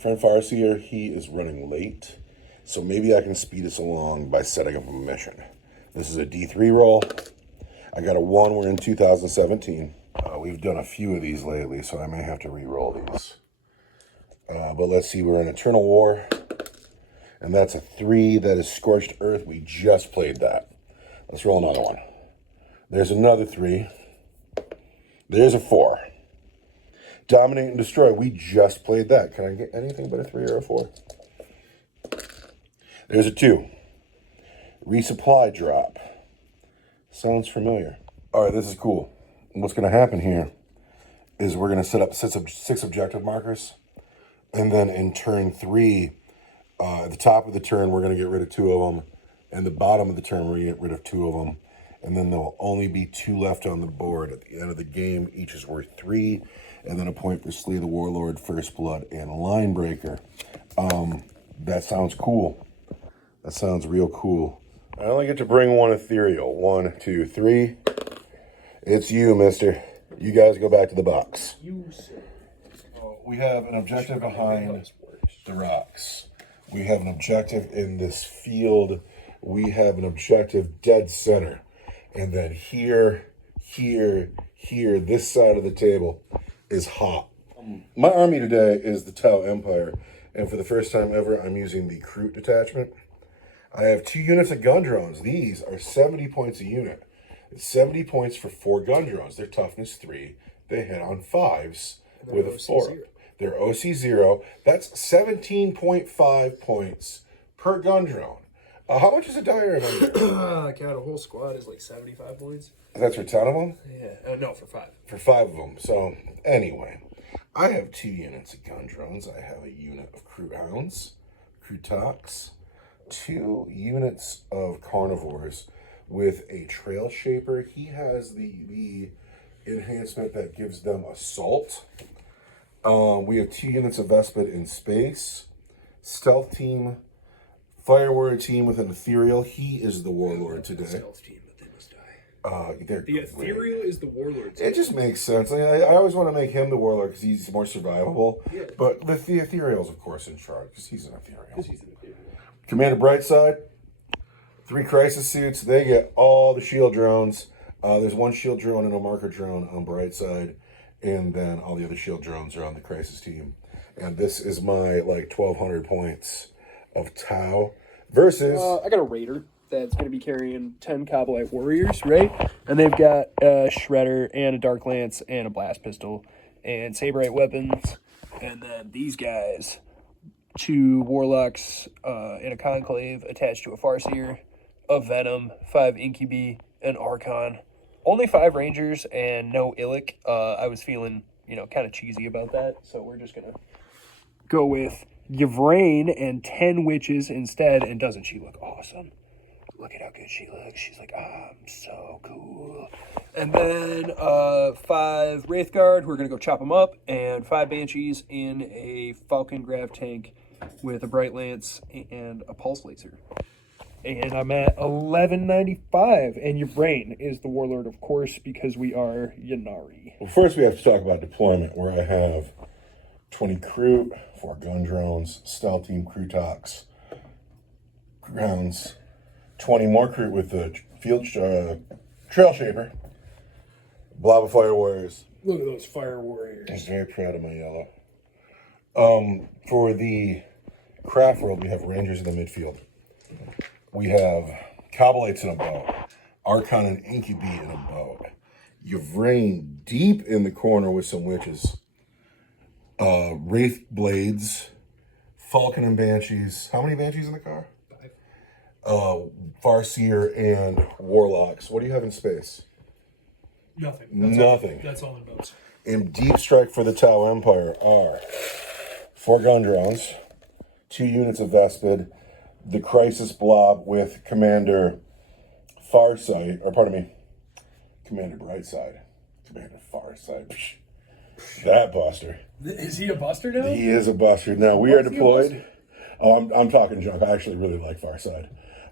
Friend Farseer, he is running late, so maybe I can speed us along by setting up a mission. This is a D3 roll. I got a 1. We're in 2017. We've done a few of these lately, so I may have to re-roll these. But let's see, we're in Eternal War, and that's a 3. That is Scorched Earth. We just played that. Let's roll another one. There's another 3. There's a 4. Dominate and Destroy. We just played that. Can I get anything but a 3 or a 4? There's a 2. Resupply Drop. Sounds familiar. All right, this is cool. What's going to happen here is we're going to set up 6 objective markers. And then in turn 3, at the top of the turn, we're going to get rid of 2 of them. And the bottom of the turn, we're going to get rid of 2 of them. And then there'll only be 2 left on the board. At the end of the game, each is worth 3. And then a point for Slay the Warlord, First Blood, and Line Breaker. That sounds cool. That sounds real cool. I only get to bring 1 ethereal. 1, 2, 3. It's you, mister. You guys go back to the box. We have an objective behind the rocks. We have an objective in this field. We have an objective dead center. And then here, this side of the table is hot. My army today is the Tau Empire, and for the first time ever, I'm using the Kroot detachment. I have 2 units of gun drones. These are 70 points a unit. It's 70 points for 4 gun drones. They're toughness 3. They hit on 5s with a 4. They're OC 0. That's 17.5 points per gun drone. How much is a diary on Count a whole squad is like 75 points. That's for 10 of them? Yeah. No, for 5. For 5 of them. So, anyway, I have 2 units of gun drones. I have a unit of Kroot Hounds, Krootox, 2 units of Carnivores with a Trail Shaper. He has the enhancement that gives them Assault. We have 2 units of Vespid in Space, Stealth Team, Fire Warrior Team with an Ethereal. He is the Warlord today. Stealth Team, but they must die. The Ethereal is the Warlord team. It just makes sense. I always want to make him the Warlord because he's more survivable. Yeah. But the Ethereal's, of course, in charge because he's an Ethereal. Commander Brightside, 3 Crisis Suits. They get all the shield drones. There's 1 shield drone and a marker drone on Brightside. And then all the other shield drones are on the Crisis team. And this is my, 1,200 points of Tau versus... I got a Raider that's going to be carrying 10 Kabbalite Warriors, right? And they've got a Shredder and a Dark Lance and a Blast Pistol and Saberite weapons. And then these guys, 2 Warlocks in a Conclave attached to a Farseer, a Venom, 5 Incubi, an Archon. Only 5 Rangers and no Illic. I was feeling, kind of cheesy about that. So we're just going to go with Yvrain and 10 Witches instead. And doesn't she look awesome? Look at how good she looks. She's like, I'm so cool. And then 5 Wraithguard, who are going to go chop them up. And 5 Banshees in a Falcon Grav tank with a Bright Lance and a Pulse Laser. And I'm at 1195. And Yvrain is the Warlord, of course, because we are Ynnari. Well, first we have to talk about deployment, where I have 20 Kroot, 4 gun drones, Stealth Team Krootox, grounds, 20 more Kroot with the field Trail Shaper, Blob of Fire Warriors. Look at those Fire Warriors. I'm very proud of my yellow. For the craft world, we have Rangers in the midfield. We have Kabbalites in a boat, Archon and Incubi in a boat, Yvrain deep in the corner with some Witches, Wraith Blades, Falcon and Banshees. How many Banshees in the car? 5. Farseer and Warlocks. What do you have in space? Nothing. Nothing. That's all in boats. In deep strike for the Tau Empire are 4 Gondrons, 2 units of Vespid, the Crisis Blob with Commander Farsight, or pardon me, Commander Brightside. Commander Farsight. Psh, that buster. Is he a buster now? He is a buster. Now, we are deployed. Oh, I'm talking junk. I actually really like Farsight.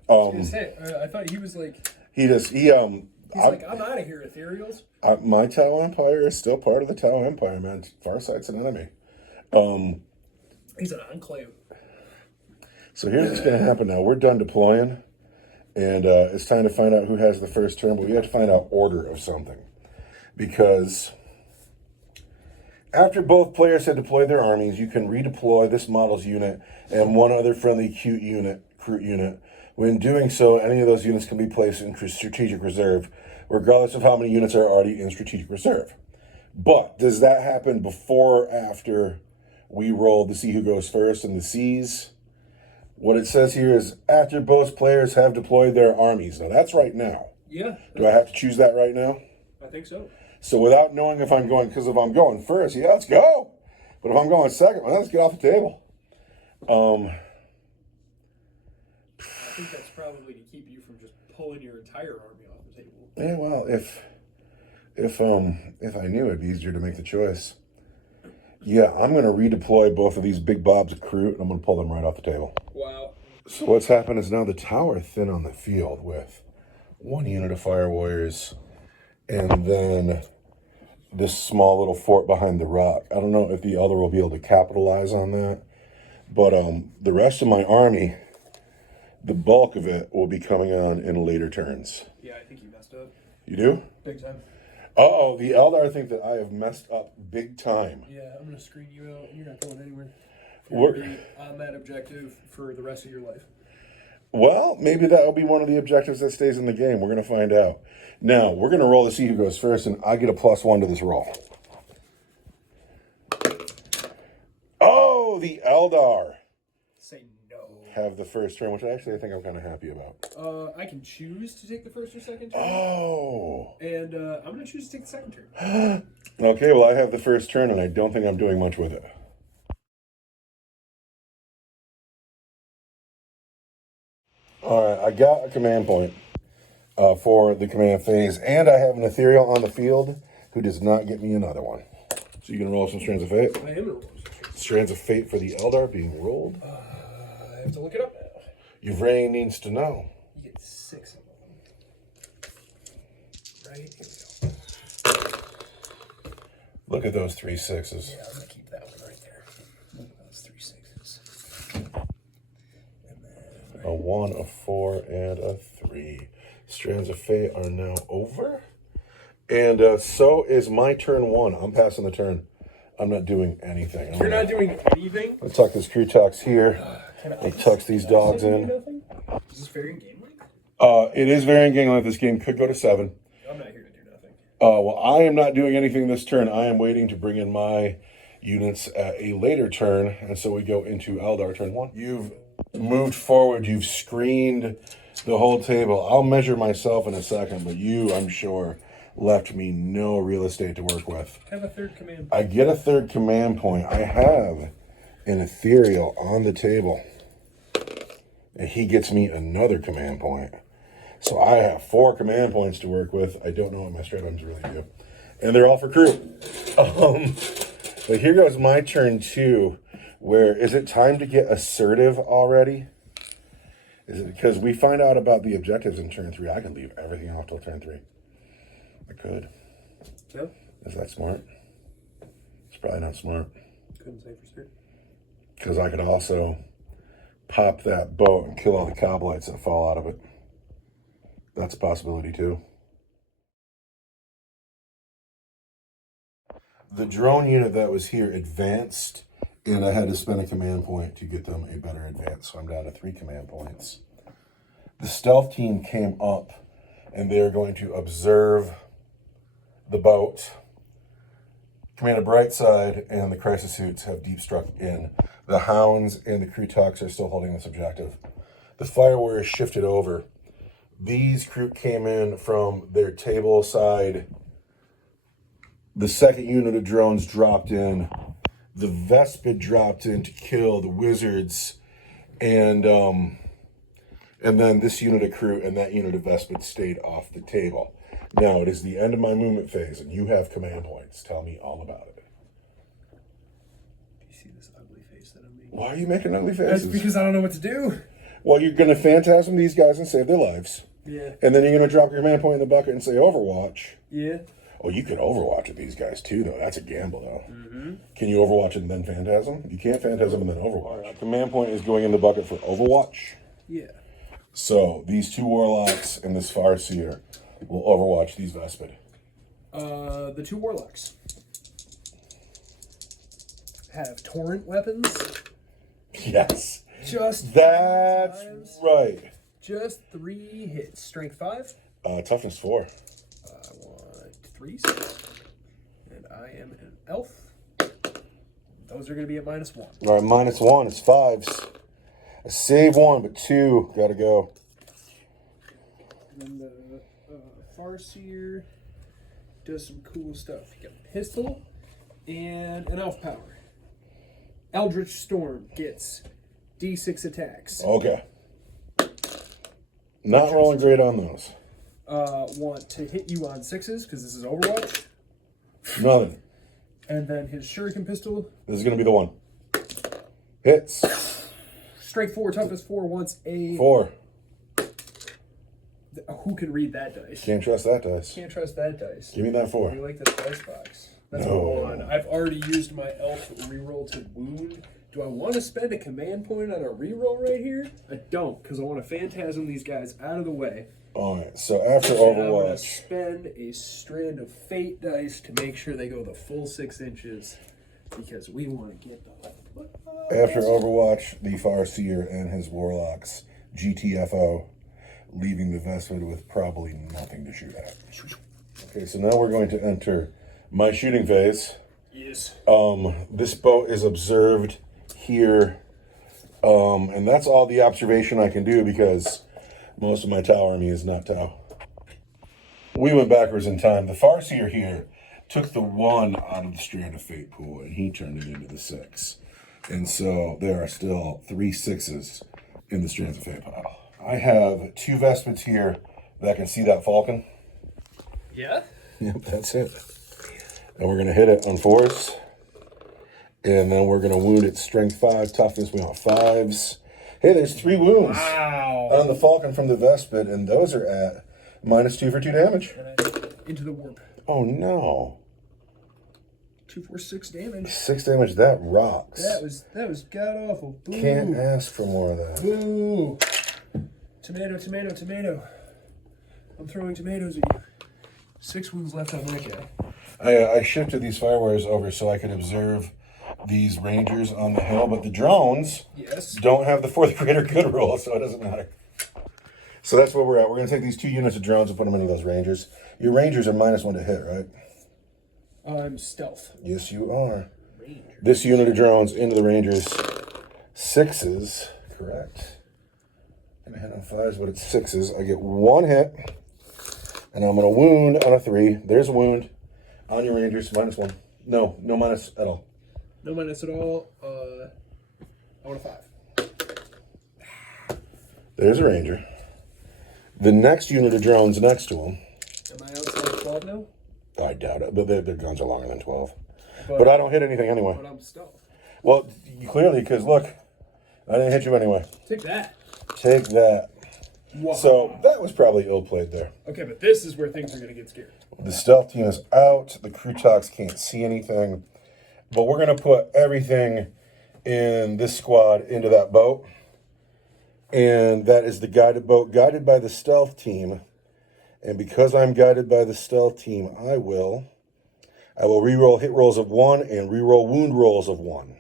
I thought he was like... He's like, I'm out of here, Ethereals. My Tau Empire is still part of the Tau Empire, man. Farsight's an enemy. He's an enclave. So here's what's going to happen now. We're done deploying, and it's time to find out who has the first turn, but we have to find out order of something. Because after both players have deployed their armies, you can redeploy this model's unit and one other friendly Crute unit. When doing so, any of those units can be placed in strategic reserve, regardless of how many units are already in strategic reserve. But does that happen before or after we roll to see who goes first in the Cs? What it says here is after both players have deployed their armies. Now that's right now. Yeah. Do I have to choose that right now? I think so. So without knowing if I'm going, because if I'm going first, yeah, let's go. But if I'm going second, well, let's get off the table. I think that's probably to keep you from just pulling your entire army off the table. Yeah, well, if I knew, it'd be easier to make the choice. Yeah, I'm going to redeploy both of these big Bobs of Crute, and I'm going to pull them right off the table. Wow. So what's happened is now the tower thin on the field with 1 unit of Fire Warriors and then this small little fort behind the rock. I don't know if the other will be able to capitalize on that, but the rest of my army, the bulk of it will be coming on in later turns. Yeah, I think you messed up. You do? Big time. Uh-oh, the Eldar think that I have messed up big time. Yeah, I'm going to screen you out. You're not going anywhere. We're You're on that objective for the rest of your life. Well, maybe that will be one of the objectives that stays in the game. We're going to find out. Now, we're going to roll to see who goes first, and I get a +1 to this roll. Oh, the Eldar Say no. have the first turn, which actually I think I'm kind of happy about. I can choose to take the first or second turn. Oh. And I'm going to choose to take the second turn. Okay, well, I have the first turn, and I don't think I'm doing much with it. All right, I got a command point for the command phase, and I have an ethereal on the field who does not get me another one. So you can roll some Strands of Fate. I am going to roll. Strands of Fate for the Eldar being rolled. I have to look it up now. Yvrain needs to know. You get 6 of them. Right? Here we go. Look at those 3 6s. Yeah, I'm going to keep that one right there. Look at those 3 6s. And then... A 1, a 4, and a 3. Strands of Fate are now over. And so is my turn 1. I'm passing the turn. I'm not doing anything. You're not doing anything? Let's tuck this crew tucks here. Let's tuck these dogs in. Is this very game length? It is varying game length. This game could go to 7. I'm not here to do nothing. Well, I am not doing anything this turn. I am waiting to bring in my units at a later turn. And so we go into Eldar turn 1. You've moved forward. You've screened the whole table. I'll measure myself in a second, but you, I'm sure, left me no real estate to work with. Have a third command. I get a third command point. I have an ethereal on the table. And he gets me another command point. So I have 4 command points to work with. I don't know what my stratagems really do. And they're all for crew. But here goes my turn 2, where is it time to get assertive already? Is it because we find out about the objectives in turn 3? I can leave everything off till turn 3. I could. Yeah. Is that smart? It's probably not smart. Couldn't say for certain. Because I could also pop that boat and kill all the Coblites that fall out of it. That's a possibility too. The drone unit that was here advanced, and I had to spend a command point to get them a better advance. So I'm down to 3 command points. The stealth team came up, and they're going to observe the boat. Commander Brightside and the Crisis Suits have deep struck in. The Hounds and the Crew Tucks are still holding this objective. The Fire Warriors shifted over. These crew came in from their table side The second unit of drones dropped in. The Vespid dropped in to kill the wizards, and then this unit of crew and that unit of Vespid stayed off the table. Now it is the end of my movement phase, and you have command points. Tell me all about it. Do you see this ugly face that I'm making? Why are you making ugly faces? That's because I don't know what to do. Well, you're going to phantasm these guys and save their lives. Yeah. And then you're going to drop your command point in the bucket and say Overwatch. Yeah. Oh, you could Overwatch with these guys too, though. That's a gamble, though. Mm-hmm. Can you Overwatch and then Phantasm? You can't Phantasm and then Overwatch. Right. Command point is going in the bucket for Overwatch. Yeah. So these two Warlocks and this Farseer will Overwatch these Vespid. The two Warlocks have torrent weapons. Yes. That's right. Just 3 hits. Strength 5. Toughness 4. I want 3s. And I am an elf. Those are going to be at -1. All right, -1 is 5s. I save 1, but 2 gotta go. And then the Farseer does some cool stuff. You got a pistol and an elf power. Eldritch Storm gets D6 attacks. Okay. Not rolling great on those. Want to hit you on 6s because this is Overwatch. Nothing. And then his Shuriken pistol. This is going to be the one. Hits. Strength 4, toughness 4 wants a... 4. Who can read that dice? Can't trust that dice. Can't trust that dice. Give me that 4. You like this dice box? That's No. a 1. I've already used my elf reroll to wound. Do I want to spend a command point on a reroll right here? I don't, because I want to phantasm these guys out of the way. Alright, so after And I'm going to Overwatch, spend a strand of fate dice to make sure they go the full 6 inches, because we want to get the... after Overwatch, the Farseer and his Warlocks GTFO, leaving the Vespid with probably nothing to shoot at. Okay, so now we're going to enter my shooting phase. Yes. This boat is observed here, and that's all the observation I can do because most of my Tau army is not Tau. We went backwards in time. The Farseer here took the 1 out of the Strand of Fate pool, and he turned it into the 6. And so there are still 3 6s in the Strands of Fate pile. I have 2 Vespids here that can see that Falcon. Yeah? Yep, that's it. And we're going to hit it on 4s. And then we're going to wound it strength 5, toughness, we want 5s. Hey, there's 3 wounds on the Falcon from the Vespid, and those are at -2 for 2 damage. Into the warp. Oh, no. 2 for 6 damage. 6 damage, that rocks. That was god-awful. Boo. Can't ask for more of that. Boo. Tomato, tomato, tomato. I'm throwing tomatoes at you. 6 wounds left on that guy. I shifted these Firewares over so I could observe these Rangers on the hill, but the drones don't have the 4th grader good roll, so it doesn't matter. So that's where we're at. We're going to take these 2 units of drones and put them into those Rangers. Your Rangers are -1 to hit, right? I'm stealth. Yes, you are. Ranger. This unit of drones into the Rangers. 6s, correct. Gonna hit on 5s, but it's 6s. I get 1 hit, and I'm going to wound on a 3. There's a wound on your Rangers, -1. No minus at all. No minus at all. I want a 5. There's a Ranger. The next unit of drones next to him. Am I outside 12 now? I doubt it, but their guns are longer than 12. But I don't hit anything anyway. But I'm stealth. Well, clearly, because look, I didn't hit you anyway. Take that. Take that. Wow. So that was probably ill-played there. Okay, but this is where things are going to get scared. The stealth team is out. The crew talks can't see anything. But we're going to put everything in this squad into that boat. And that is the guided boat, guided by the stealth team. And because I'm guided by the stealth team, I will reroll hit rolls of 1 and reroll wound rolls of 1.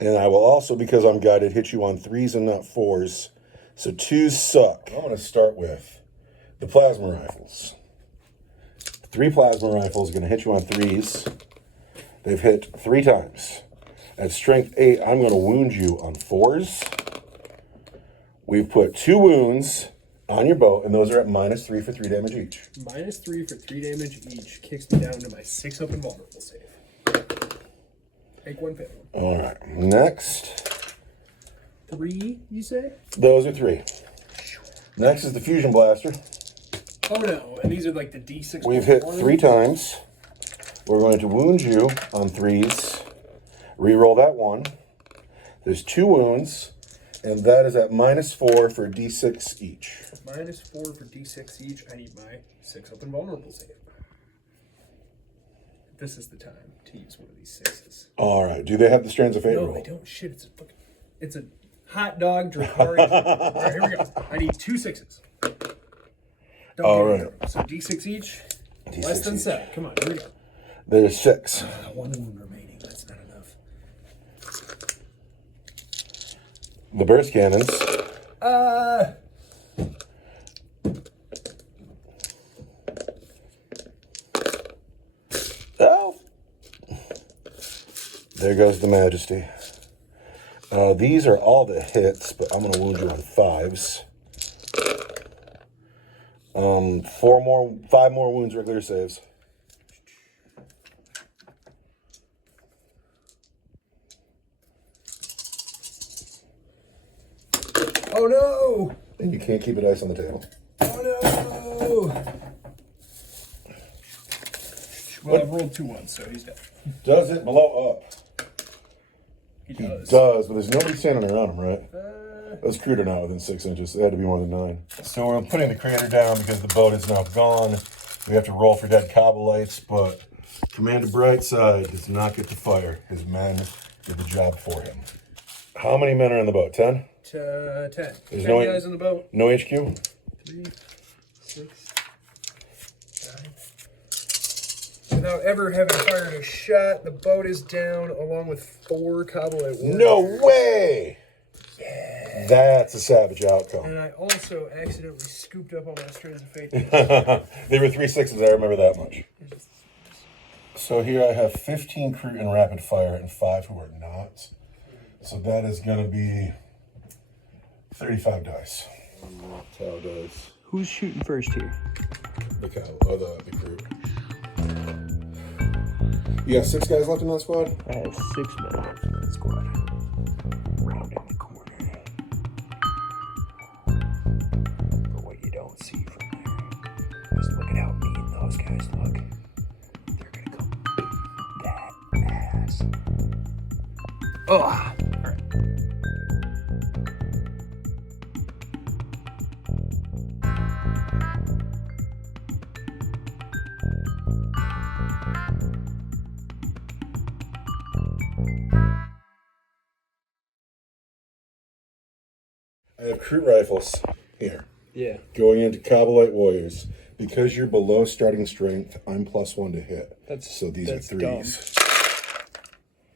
And I will also, because I'm guided, hit you on 3s and not 4s. So 2s suck. I'm going to start with the plasma rifles. 3 plasma rifles are going to hit you on 3s. They've hit 3 times. At strength 8, I'm going to wound you on 4s. We've put 2 wounds on your boat, and those are at -3 for 3 damage each. -3 for 3 damage each kicks me down to my 6 up invulnerable save. Make one fail. All right, next. 3, you say? Those are 3. Next is the Fusion Blaster. Oh no, and these are like the D6. We've hit 3 times. We're going to wound you on 3s. Reroll that 1. There's 2 wounds, and that is at -4 for D6 each. -4 for D6 each. I need my 6 up invulnerable save. This is the time to use one of these 6s. All right. Do they have the Strands of Fate No, roll? they don't. Shit, it's a hot dog Drakari. All right, here we go. I need 2 6s. All right. So D6 each. D6 Less than each. 7. Come on, here we go. There's 6. 1 wound remaining. That's not enough. The burst cannons. Oh. There goes the Majesty. These are all the hits, but I'm going to wound you on 5s. 5 more wounds, regular saves. Oh no! And you can't keep a dice on the table. Oh no! Well, I've rolled 2 1s, so he's dead. Does it blow up? He He does. does, but there's nobody standing around him, right? Those crude are not within 6 inches. They had to be more than 9. So we're putting the crater down because the boat is now gone. We have to roll for dead Kabbalites, but Commander Brightside does not get to fire. His men did the job for him. How many men are in the boat? 10? 10. There's 10 no guys in the boat. No HQ? 3, 6, 9. Without ever having fired a shot, the boat is down along with 4 Kabbalite warriors. No way! Yeah. That's a savage outcome. And I also accidentally scooped up all my Strands of Fate. They were 3 6s, I remember that much. So here I have 15 crew in rapid fire and 5 who are not. So that is going to be 35 dice. Cow dice. Who's shooting first here? The cow, or the crew. You got 6 guys left in that squad? I have 6 men left in that squad. Rounding the corner. But what you don't see from there is look at how mean those guys look. They're gonna come that ass. Oh, alright. I have crew rifles here. Yeah. Going into Kabbalite warriors. Because you're below starting strength, I'm +1 to hit. So these are 3s.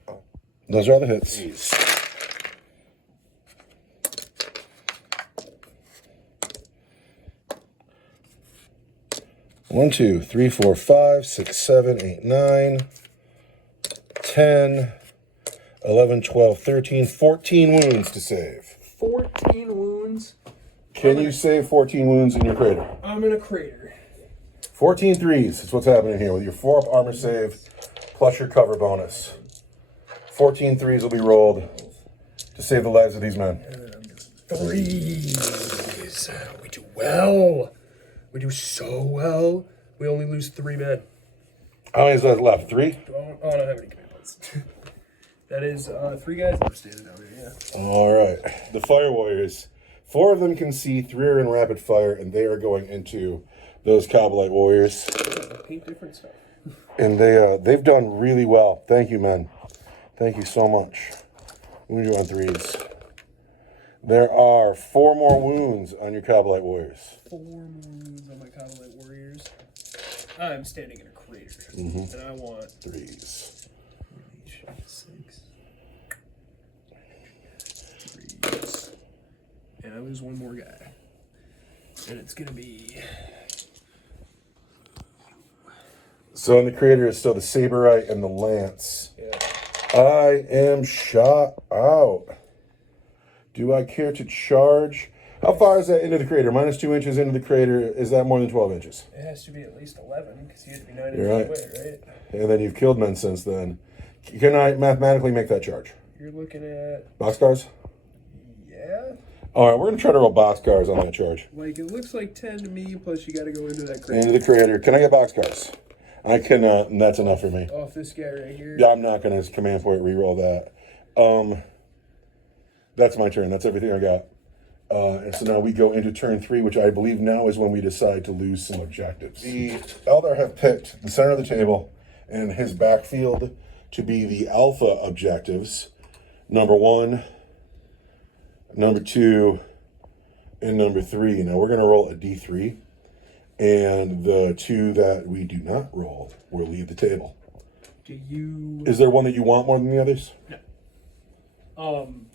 Dumb. Those are all the hits. 1, 2, 3, 4, 5, 6, 7, 8, 9, 10, 11, 12, 13, 14 wounds to save. 14 wounds. Can you save 14 wounds in your crater? I'm in a crater. 14 threes is what's happening here with your 4-up armor save plus your cover bonus. 14 threes will be rolled to save the lives of these men. 3s. We do well. We do so well. We only lose 3 men. How many is that left? 3? Oh, I don't have any command points. That is 3 guys that are standing down here, yeah. All right. The fire warriors. 4 of them can see, 3 are in rapid fire, and they are going into those Kabbalite warriors. Paint different stuff. And they've done really well. Thank you, men. Thank you so much. Wound you on 3s. There are 4 more wounds on your Kabbalite warriors. 4 more wounds on my Kabbalite warriors. I'm standing in a crater, and I want 3s. 6. 3s. And I lose 1 more guy. And it's gonna be... So in the crater is still the Saberite and the Lance. Yeah. I am shot out. Do I care to charge How far is that into the crater? -2 inches into the crater. Is that more than 12 inches? It has to be at least 11 because you have to be 9 You're inches right. away, right? And then you've killed men since then. Can I mathematically make that charge? You're looking at, Boxcars? yeah, All right, we're going to try to roll boxcars on that charge. like it looks like 10 to me, plus you got to go into that crater. Into the crater. Can I get boxcars? I cannot, and that's enough for me. Off this guy right here. Yeah, I'm not going to command point reroll that. That's my turn. That's everything I got. And so now we go into turn 3, which I believe now is when we decide to lose some objectives. The Eldar have picked the center of the table and his backfield to be the alpha objectives. Number 1, number 2, and number 3. Now we're going to roll a d3. And the 2 that we do not roll will leave the table. Do you... Is there one that you want more than the others? No.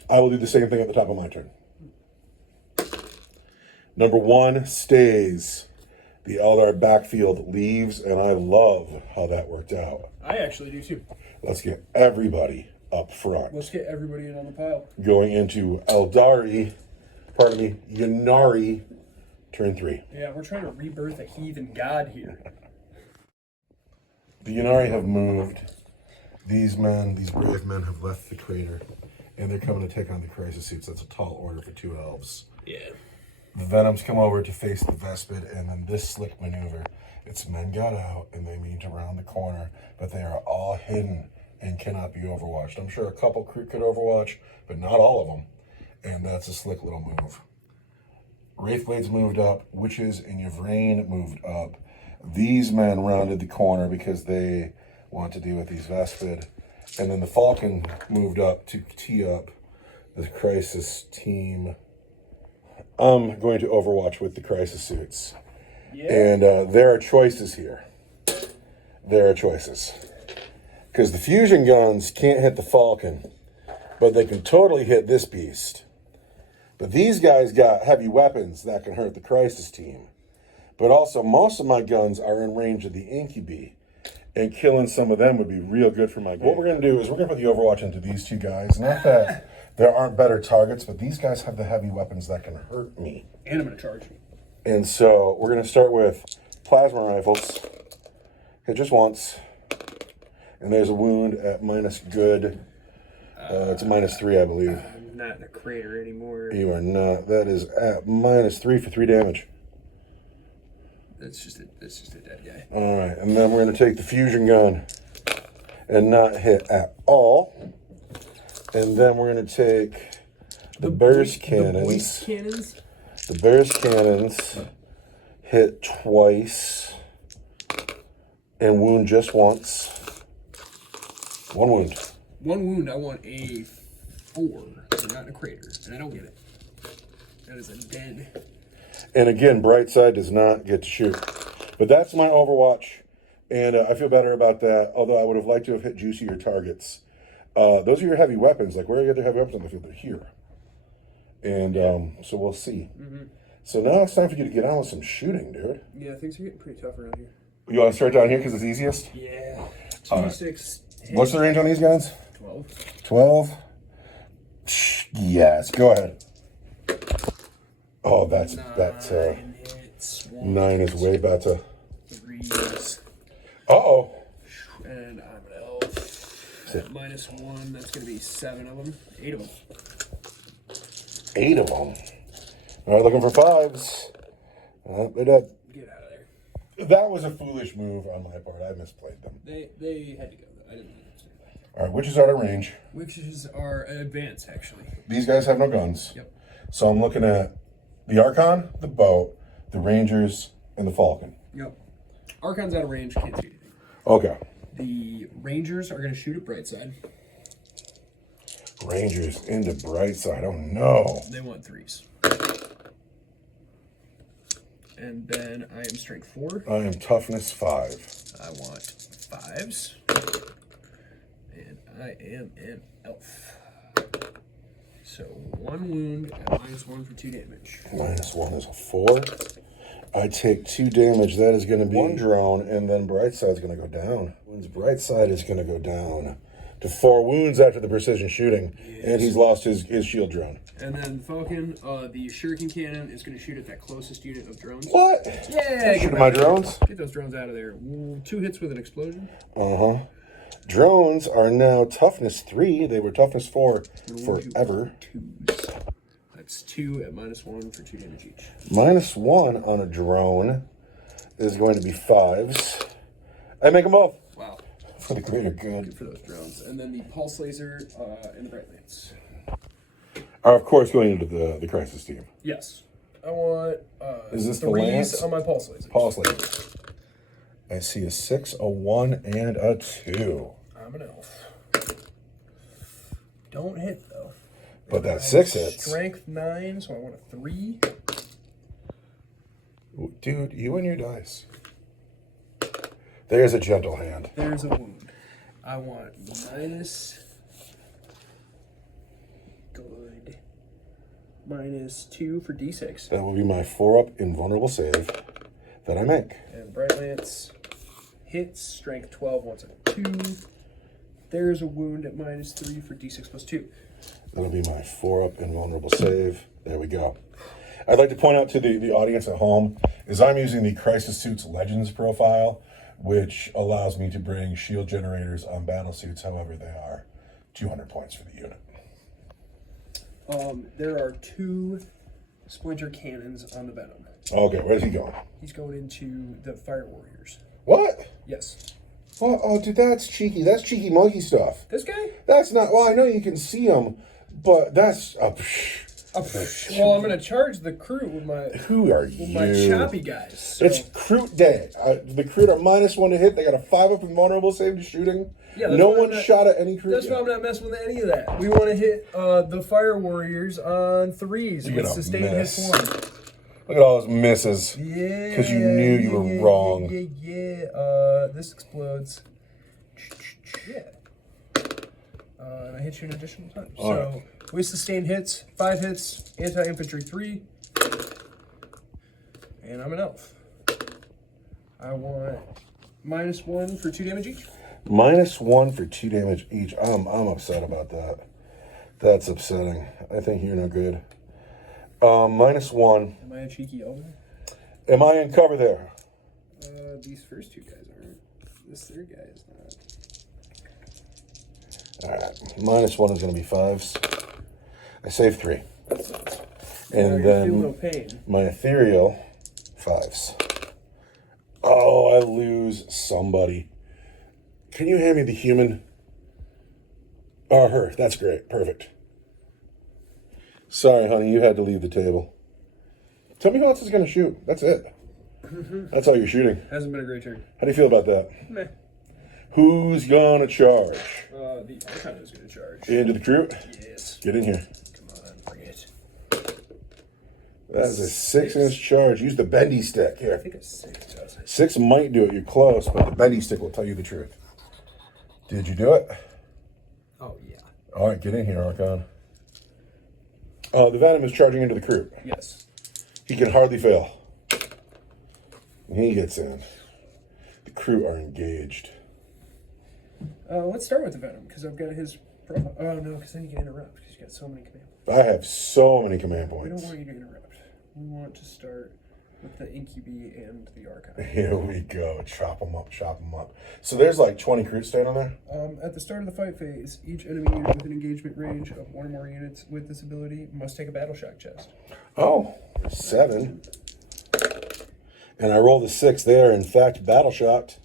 I will do the same thing at the top of my turn. Number 1 stays. The Eldar backfield leaves, and I love how that worked out. I actually do too. Let's get everybody up front. Let's get everybody in on the pile. Going into Ynnari, turn 3. Yeah, we're trying to rebirth a heathen god here. The Ynnari have moved. These brave men have left the crater, and they're coming to take on the crisis suits. That's a tall order for 2 elves. Yeah. The Venoms come over to face the Vespid, and then this slick maneuver. Its men got out, and they mean to round the corner, but they are all hidden and cannot be overwatched. I'm sure a couple could overwatch, but not all of them. And that's a slick little move. Wraithblades moved up. Witches and Yvrain moved up. These men rounded the corner because they want to deal with these Vespid. And then the Falcon moved up to tee up the Crisis team. I'm going to overwatch with the Crisis suits. Yeah. And there are choices here. There are choices. Because the fusion guns can't hit the Falcon, but they can totally hit this beast. But these guys got heavy weapons that can hurt the Crisis team. But also, most of my guns are in range of the Incubi, and killing some of them would be real good for my game. What we're going to do is we're going to put the Overwatch into these 2 guys. Not that there aren't better targets, but these guys have the heavy weapons that can hurt me. And I'm going to charge you. And so we're going to start with plasma rifles. Hit just once. And there's a wound at minus good. It's a -3, I believe. I'm not in a crater anymore. You are not. That is at -3 for 3 damage. That's just a dead guy. All right, and then we're going to take the fusion gun and not hit at all. And then we're going to take the burst cannons. The burst cannons hit twice and wound just once. 1 wound. 1 wound. I want a 4. So not in a crater, and I don't get it. That is a dead. And again, Brightside does not get to shoot. But that's my Overwatch, and I feel better about that, although I would have liked to have hit juicier targets. Those are your heavy weapons. Like, where are your other heavy weapons on the field? They're here. And so we'll see. Mm-hmm. So now it's time for you to get on with some shooting, dude. Yeah, things are getting pretty tough around here. You want to start down here because it's easiest? Yeah. 2d6. What's the range on these guns? 12. 12? Yes, go ahead. Oh, that's 9 is way better. 3s. Uh-oh. And I'm an elf. At -1, that's going to be 7 of them. 8 of them. 8 of them. All right, looking for 5s. They're dead. Get out of there. That was a foolish move on my part. I misplayed them. They had to go. I didn't. All right, witches are at range. Witches are advanced, actually. These guys have no guns. Yep. So I'm looking at the Archon, the Boat, the Rangers, and the Falcon. Yep. Archon's out of range, can't see anything. Okay. The Rangers are going to shoot at Brightside. Rangers into Brightside. Oh, no. They want 3s. And then I am strength 4. I am toughness 5. I want 5s. And I am an elf. So 1 wound at -1 for 2 damage. -1 is a 4. I take 2 damage. That is going to be 1 drone, and then Brightside's going to go down. Brightside is going to go down to 4 wounds after the precision shooting, and he's lost his shield drone. And then Falcon, the shuriken cannon is going to shoot at that closest unit of drones. What? Yeah, Shooting my drones? Get those drones out of there. 2 hits with an explosion. Drones are now toughness 3. They were toughness 4 forever. 2s. That's 2 at -1 for 2 damage each. -1 on a drone is going to be 5s. I make them both. Wow. For the greater good. Good for those drones. And then the pulse laser and the bright lance. Are, of course, going into the crisis team. Yes. I want is this the 3s lance? on my pulse laser. Pulse laser. I see a 6, a 1, and a 2. I'm an elf. Don't hit, though. But that's 6 hits. Strength 9, so I want a 3. Ooh, dude, you and your dice. There's a gentle hand. There's a wound. I want minus... Good. -2 for D6. That will be my 4-up invulnerable save that I make. And Bright Lance hits, strength 12, once a 2. There's a wound at -3 for D6 plus 2. That'll be my 4-up invulnerable save. There we go. I'd like to point out to the audience at home is I'm using the Crisis Suits Legends profile, which allows me to bring shield generators on battle suits however they are. 200 points for the unit. There are 2 splinter cannons on the Venom. Okay, where's he going? He's going into the Fire Warriors. What? Yes. Oh, dude, that's cheeky. That's cheeky monkey stuff. This guy? That's not... Well, I know you can see him, but that's... Well, I'm going to charge the crew with my... Who are you? With my choppy guys. So. It's Crute Day. The Crute are -1 to hit. They got a 5-up invulnerable save to shooting. Yeah, no one shot at any Crute. That's why I'm not messing with any of that. We want to hit the Fire Warriors on 3s with sustained hit 1. Look at all those misses. Yeah. Because you knew you were wrong. Yeah. This explodes. Yeah. And I hit you an additional time. So we sustained hits, 5 hits, anti-infantry 3. And I'm an elf. I want -1 for 2 damage each. -1 for 2 damage each. I'm upset about that. That's upsetting. I think you're no good. -1. Am I a cheeky elder? Am I in cover there? These first 2 guys aren't. This third guy is not. Alright. -1 is going to be 5s. I save 3. And Feel no pain. my ethereal 5s. Oh, I lose somebody. Can you hand me the human? Oh, her. That's great. Perfect. Sorry, honey. You had to leave the table. Tell me who else is going to shoot. That's it. That's all you're shooting. Hasn't been a great turn. How do you feel about that? Meh. Who's going to charge? The Archon is going to charge. Into the crew? Yes. Get in here. Come on, bring it. That is a 6-inch charge. Use the bendy stick. I Here. think a 6 does it. 6 might do it. You're close, but the bendy stick will tell you the truth. Did you do it? Oh, yeah. All right, get in here, Archon. The Venom is charging into the crew. Yes. He can hardly fail. He gets in. The crew are engaged. Let's start with the Venom, because I've got his profile. Oh, no, because then you can interrupt, because you've got so many command points. I have so many command We points. don't want you to interrupt. We want to start with the Incubi and the Archon. Here we go. Chop them up, chop them up. So there's like 20 crews standing there? At the start of the fight phase, each enemy unit with an engagement range of 1 or more units with this ability must take a battle shock test. Oh, 7. And I rolled a 6. They are, in fact, battle shocked.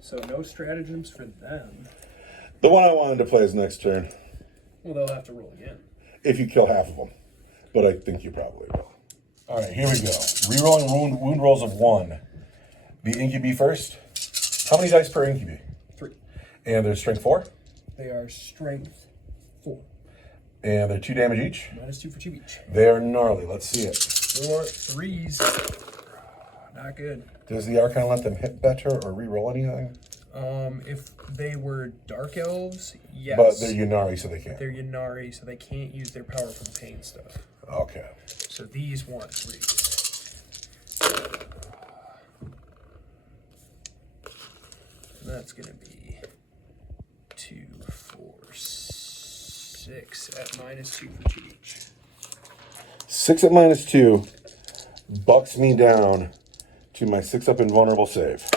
So no stratagems for them. The one I wanted to play is next turn. Well, they'll have to roll again. If you kill half of them. But I think you probably will. All right, here we go. Rerolling wound rolls of 1. The Incubi first. How many dice per Incubi? 3. And they're strength 4? They are strength 4. And they're 2 damage each? -2 for 2 each. They are gnarly. Let's see it. 4 3s. Not good. Does the Archon let them hit better or reroll anything? If they were Dark Elves, yes. But they're Ynnari, so they can't. They're Ynnari, so they can't use their powerful pain stuff. Okay. So these want 3s. And that's going to be 2 4 6 at -2 for 2 each. 6 at -2 bucks me down to my 6 up invulnerable save.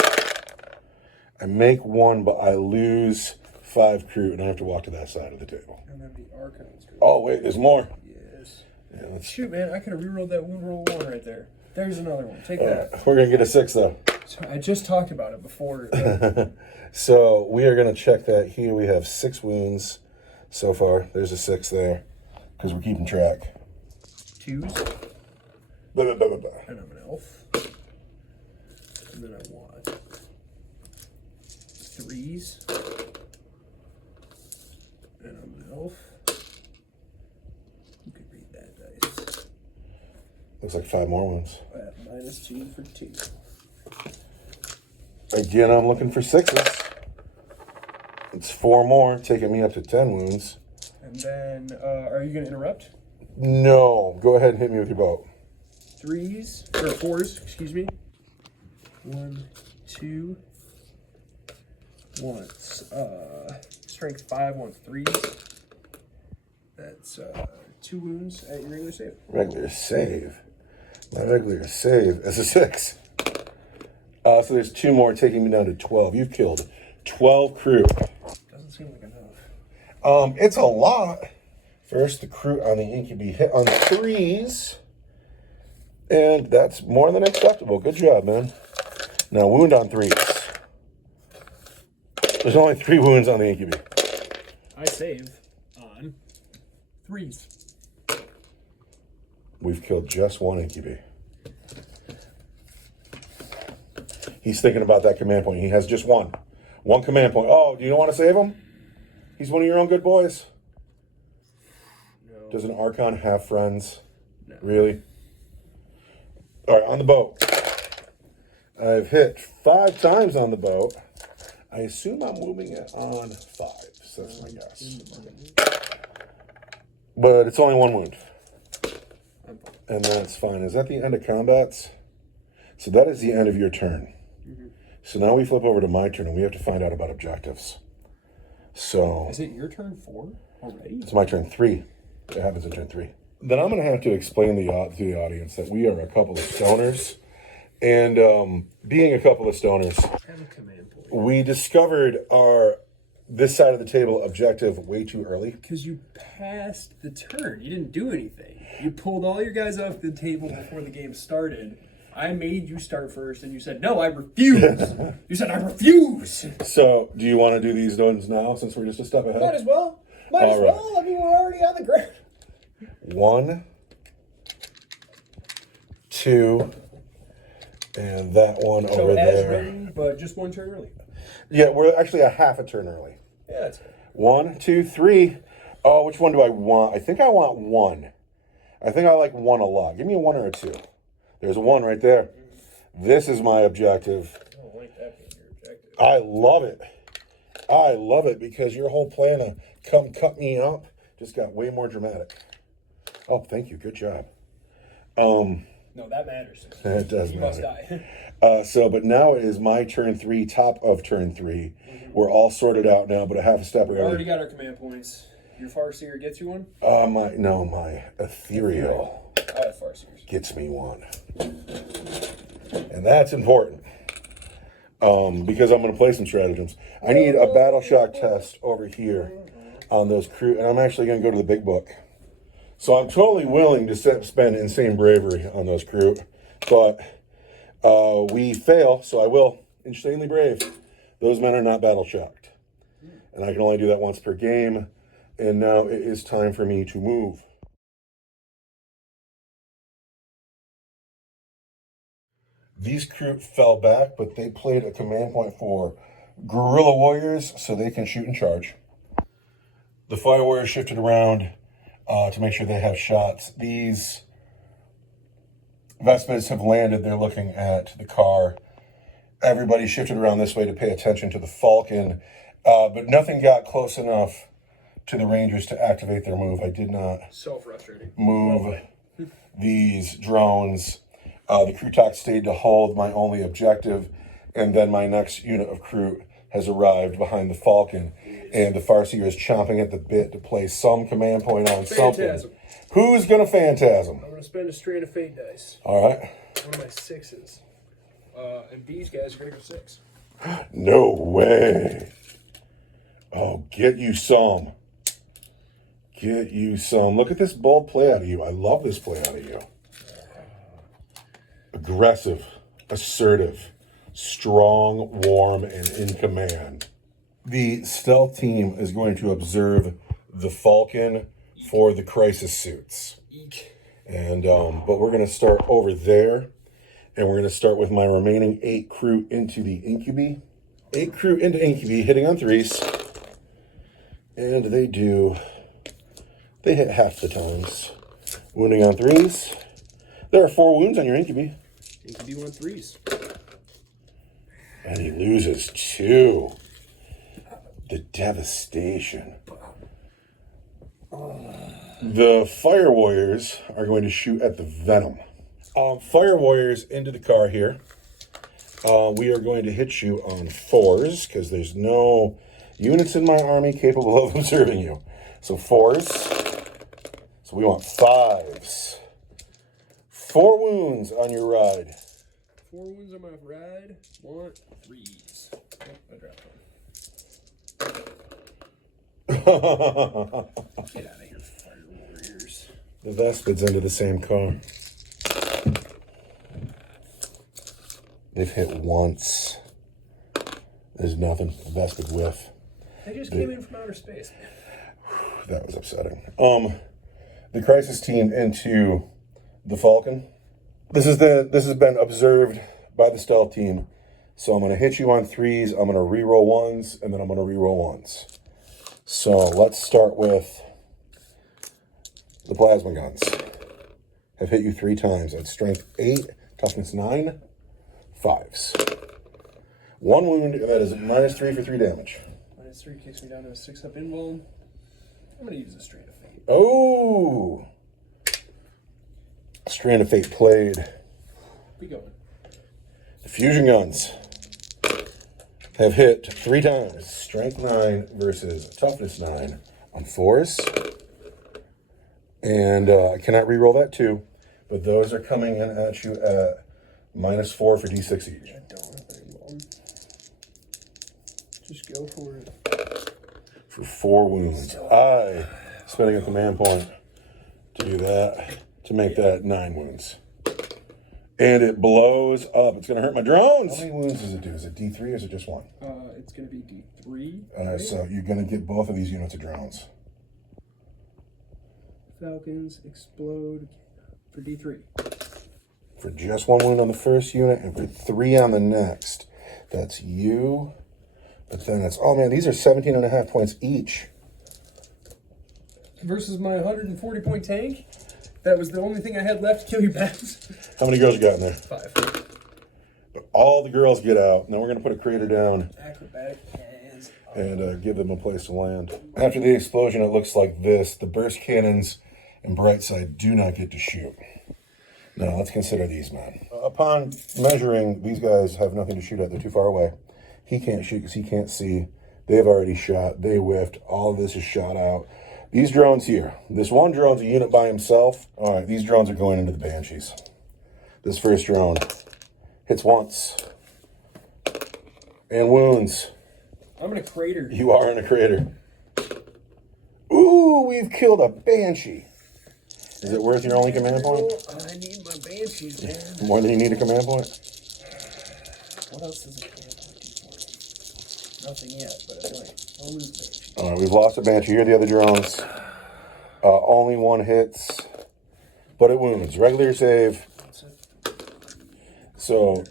I make 1, but I lose 5 crew, and I have to walk to that side of the table. And then the Archon's crew. Oh, wait, there's more. Yes. Yeah, let's... Shoot, man, I could have rerolled that wound roll 1 right there. There's another one. Take that. We're going to get a 6, though. So I just talked about it before. So we are going to check that here. We have 6 wounds so far. There's a 6 there because we're keeping track. 2s. Blah, blah, blah, blah, blah. And I'm an elf. And then I want 3s. And I'm an elf. You could read that dice. Looks like 5 more wounds. At -2 for 2. Again, I'm looking for 6s. It's 4 more, taking me up to 10 wounds. And then, are you going to interrupt? No. Go ahead and hit me with your bow. 3s, or 4s, excuse me. 1, 2. Wants, strength 5, wants 3s. That's 2 wounds at your regular save. Regular save. My regular save is a 6. So there's 2 more, taking me down to 12. You've killed 12 crew. Doesn't seem like enough. It's a lot. First, the crew on the incubi hit on 3s. And that's more than acceptable. Good job, man. Now, wound on 3s. There's only 3 wounds on the incubi. I save on 3s. We've killed just 1 incubi. He's thinking about that command point. He has just 1. 1 command point. Oh, do you don't want to save him? He's one of your own good boys. No. Does an Archon have friends? No. Really? All right, on the boat. I've hit 5 times on the boat. I assume I'm moving it on 5. So that's my guess. But it's only 1 wound. And that's fine. Is that the end of combats? So that is the end of your turn. So now we flip over to my turn, and we have to find out about objectives. So Is it your turn 4 already? it's my turn 3. It happens in turn 3. Then I'm going to have to explain to the audience that we are a couple of stoners. And being a couple of stoners, Have a command point. we discovered this side of the table objective way too early. Because you passed the turn. You didn't do anything. You pulled all your guys off the table before the game started. I made you start first, and you said, no, I refuse. You said, I refuse. So do you want to do these ones now since we're just a step ahead? Might as well. Might as All right. well. I mean, we're already on the ground. 1, 2, and that one So over as there. written, but just 1 turn early. Yeah, we're actually a half a turn early. Yeah, that's good. 1, 2, 3. Oh, which one do I want? I think I want 1. I think I like 1 a lot. Give me a 1 or a 2. There's a 1 right there. This is my objective. I don't like that being your objective. I love it. I love it because your whole plan to come cut me up just got way more dramatic. Oh, thank you. Good job. No, that matters. It does You matter. must die. But now it is my turn 3, top of turn 3. We're all sorted out now, but a half a step We already early. got our command points. Your Farseer gets you one? My ethereal Farseers. gets me 1. And that's important. Because I'm going to play some stratagems. I need a battle shock test over here on those crew, and I'm actually going to go to the big book. So I'm totally willing to spend insane bravery on those crew, but we fail, so I will. Insanely brave. Those men are not battle shocked. And I can only do that once per game, and now it is time for me to move. These crew fell back, but they played a command point for guerrilla warriors so they can shoot and charge. The fire warriors shifted around to make sure they have shots. These Vespers have landed. They're looking at the car. Everybody shifted around this way to pay attention to the Falcon, but nothing got close enough to the Rangers to activate their move. I did not So frustrating. move these drones. The crew talk stayed to hold my only objective, and then my next unit of crew has arrived behind the Falcon, and the Farseer is chomping at the bit to place some command point on Phantasm. something. Who's going to Phantasm? I'm going to spend a Strand of Fate dice. All right. One of my 6s. And these guys are going to go 6. No way. Oh, get you some. Get you some. Look at this bold play out of you. I love this play out of you. Aggressive, assertive, strong, warm, and in command. The stealth team is going to observe the Falcon for the crisis suits. Eek. And but we're going to start over there, and we're going to start with my remaining 8 crew into the incubi. 8 crew into incubi, hitting on 3s. And they hit half the times. Wounding on 3s. There are 4 wounds on your incubi. Incubi 1 3s. And he loses 2. The devastation. The Fire Warriors are going to shoot at the Venom. Fire Warriors into the car here. We are going to hit you on 4s because there's no units in my army capable of observing you. So 4s. So we want 5s. 4 wounds on your ride. 4 wounds on my ride. 1 3s. Oh, I dropped one. Get out of here, Fire Warriors. The Vespids into the same car. They've hit once. There's nothing. The Vespid whiff. They just came in from outer space. That was upsetting. The crisis team into the Falcon. This has been observed by the stealth team. So I'm going to hit you on 3s. I'm going to reroll 1s, and then I'm going to reroll 1s. So let's start with the plasma guns. Have hit you 3 times. That's strength 8, toughness 9, 5s. 1 wound, and that is -3 for 3 damage. -3 kicks me down to a 6-up invuln. I'm going to use a Strand of Fate. Oh! Strand of Fate played. We going. The fusion guns have hit 3 times. Strength 9 versus toughness 9 on 4s. And I cannot reroll that too. But those are coming in at you at -4 for d6 each. I don't have very long. Just go for it. For 4 wounds. I spending a command point to do that, to make that 9 wounds. And it blows up. It's going to hurt my drones. How many wounds does it do? Is it D3 or is it just 1? It's going to be D3. Right? So you're going to get both of these units of drones. Falcons explode for D3. For just 1 wound on the first unit and for 3 on the next. That's you. But then it's, oh man, these are 17.5 points each. Versus my 140-point tank. That was the only thing I had left to kill your bats. How many girls you got in there? 5. All the girls get out. And then we're going to put a crater down Acrobatic hands. and give them a place to land. After the explosion, it looks like this. The burst cannons and Brightside do not get to shoot. Now, let's consider these men. Upon measuring, these guys have nothing to shoot at. They're too far away. He can't shoot because he can't see. They've already shot. They whiffed. All of this is shot out. These drones here. This one drone's a unit by himself. All right, these drones are going into the Banshees. This first drone hits once and wounds. I'm in a crater. You are in a crater. Ooh, we've killed a Banshee. Is it worth your only command point? I need my Banshees, man. More than you need a command point? What else does a command point do for me? Nothing yet, but I'll lose Banshees. All right, we've lost a Banshee. Here are the other drones. Only 1 hits, but it wounds. Regular save. So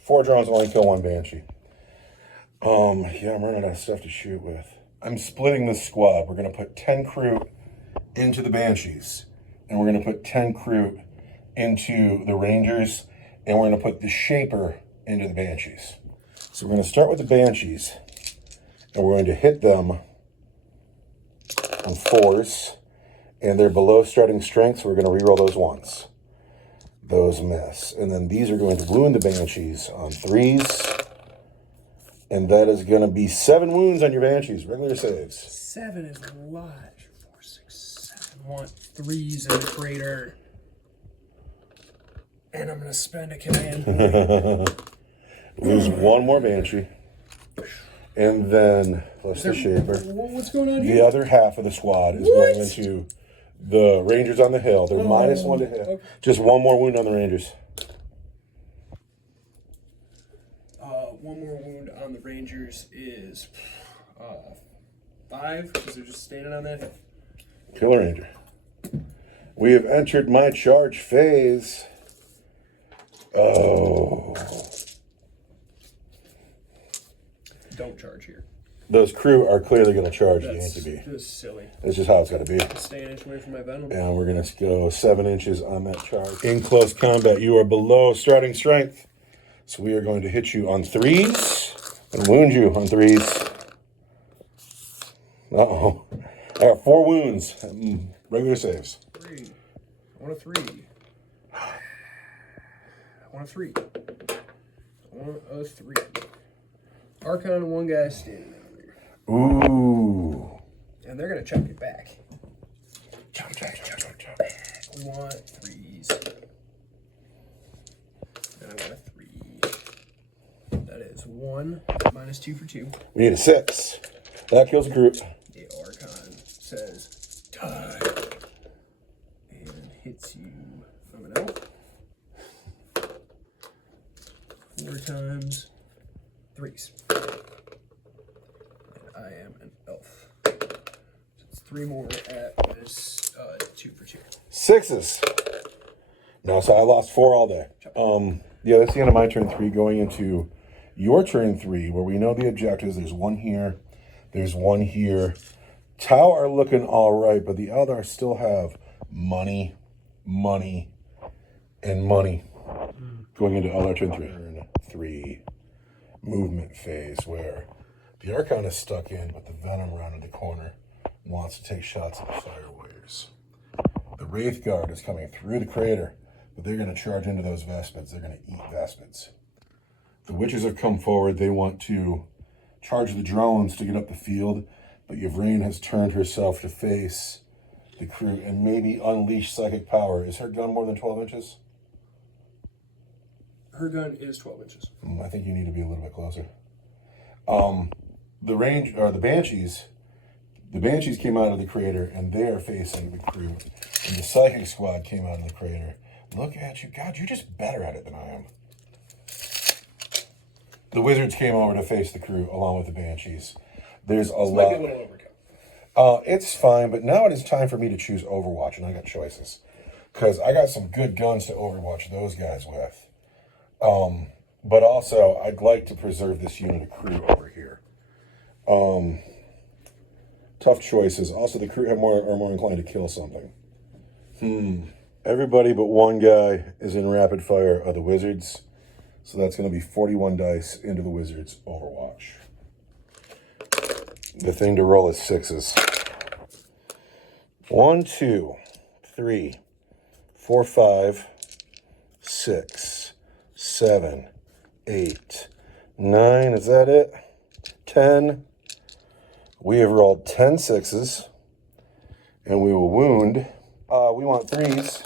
4 drones only kill 1 Banshee. Yeah, I'm running out of stuff to shoot with. I'm splitting this squad. We're going to put 10 crew into the Banshees, and we're going to put 10 crew into the Rangers, and we're going to put the Shaper into the Banshees. So we're going to start with the Banshees, and we're going to hit them on 4s, and they're below starting strength, so we're going to reroll those 1s. Those miss. And then these are going to wound the Banshees on 3s, And that is going to be 7 wounds on your Banshees. Regular saves. 7 is a lot. 4, 6, 7. Want 3s in the crater. And I'm going to spend a command point. Lose 1 more Banshee. And then, plus the Shaper. What's going on here? The other half of the squad is going into the Rangers on the hill. They're -1 to hit. Okay. Just 1 more wound on the Rangers. 1 more wound on the Rangers is 5, because they're just standing on that hill. Kill a Ranger. We have entered my charge phase. Oh. Don't charge here. Those crew are clearly going to charge the That's ATB. just silly. That's just how it's got to be. Stay an inch away from my venom. And we're going to go 7 inches on that charge. In close combat, you are below starting strength. So we are going to hit you on 3s and wound you on 3s. Uh-oh. I got 4 wounds. Regular saves. 3. I want a 3. I want a 3. I want a 3. Archon and 1 guy standing over here. Ooh. And they're going to chop you back. Chop. We want 3s. And I want a 3. That is 1 -2 for 2. We need a 6. That kills the crew. The Archon says, die. And hits you. I'm an elf. 4 times 3s. And I am an elf. So it's 3 more at this 2 for 2. 6s. No, so I lost 4 all day. Yeah, that's the end of my turn 3, going into your turn 3, where we know the objectives. There's 1 here. There's 1 here. Tau are looking all right, but the Eldar still have money, and money. Going into Eldar turn 3. Turn 3 movement phase, where the Archon is stuck in, but the Venom rounded the corner wants to take shots at the Fire Warriors. The Wraith Guard is coming through the crater, but they're going to charge into those Vespids. They're going to eat Vespids. The Witches have come forward. They want to charge the drones to get up the field, but Yvraine has turned herself to face the crew and maybe unleash psychic power. Is her gun more than 12 inches? Her gun is 12 inches. I think you need to be a little bit closer. The Banshees came out of the crater, and they are facing the crew. And the Psychic Squad came out of the crater. Look at you. God, you're just better at it than I am. The Wizards came over to face the crew along with the Banshees. There's a lot. Might be a little overkill. It's fine, but now it is time for me to choose Overwatch, and I got choices. Because I got some good guns to Overwatch those guys with. But also, I'd like to preserve this unit of crew over here. Tough choices. Also, the crew are more inclined to kill something. Everybody but 1 guy is in rapid fire of the Wizards. So that's going to be 41 dice into the Wizards Overwatch. The thing to roll is 6s. 1, 2, 3, 4, 5, 6, 7, 8, 9. Is that it? 10. We have rolled 10 6s. And we will wound. We want 3s.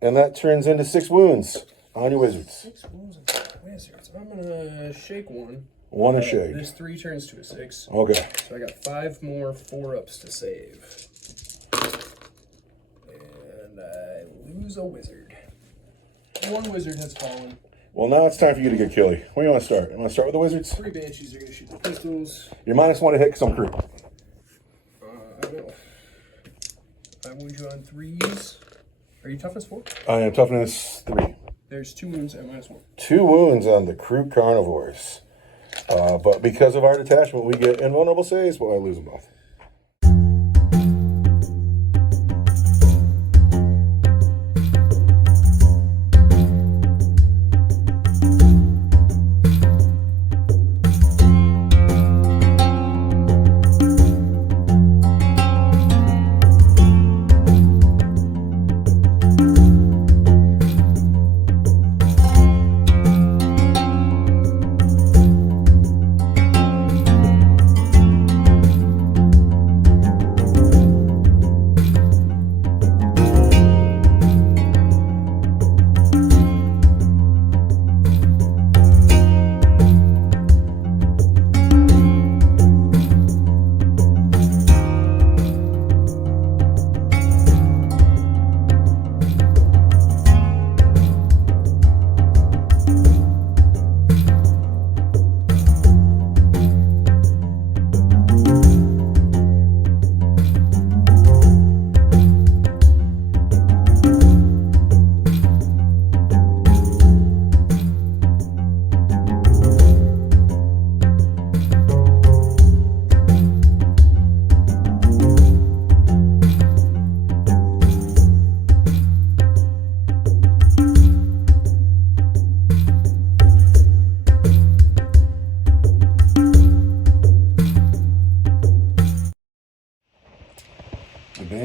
And that turns into 6 wounds on your Wizards. 6 wounds on the Wizards. I'm going to shake 1. 1 a shake. This 3 turns to a 6. Okay. So I got 5 more 4-ups to save. And I lose a wizard. 1 wizard has fallen. Well, now it's time for you to get killy. Where do you want to start? You want to start with the Wizards? 3 Banshees are going to shoot the pistols. You're -1 to hit because I'm crew. I know. I wound you on 3s. Are you toughness 4? I am toughness 3. There's 2 wounds at -1. 2 wounds on the crew carnivores. But because of our detachment, we get invulnerable saves, but I lose them both.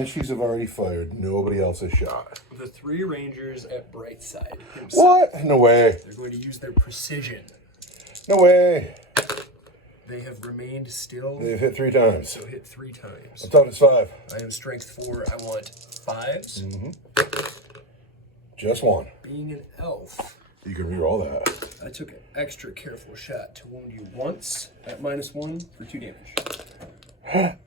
Banshees have already fired. Nobody else has shot. The 3 Rangers at Brightside himself. What? No way. They're going to use their precision. No way. They have remained still. They've hit 3 times. So hit 3 times. I'm toughness 5. I am strength 4. I want 5s. Just 1. Being an elf, You can reroll that. I took an extra careful shot to wound you once at -1 for 2 damage.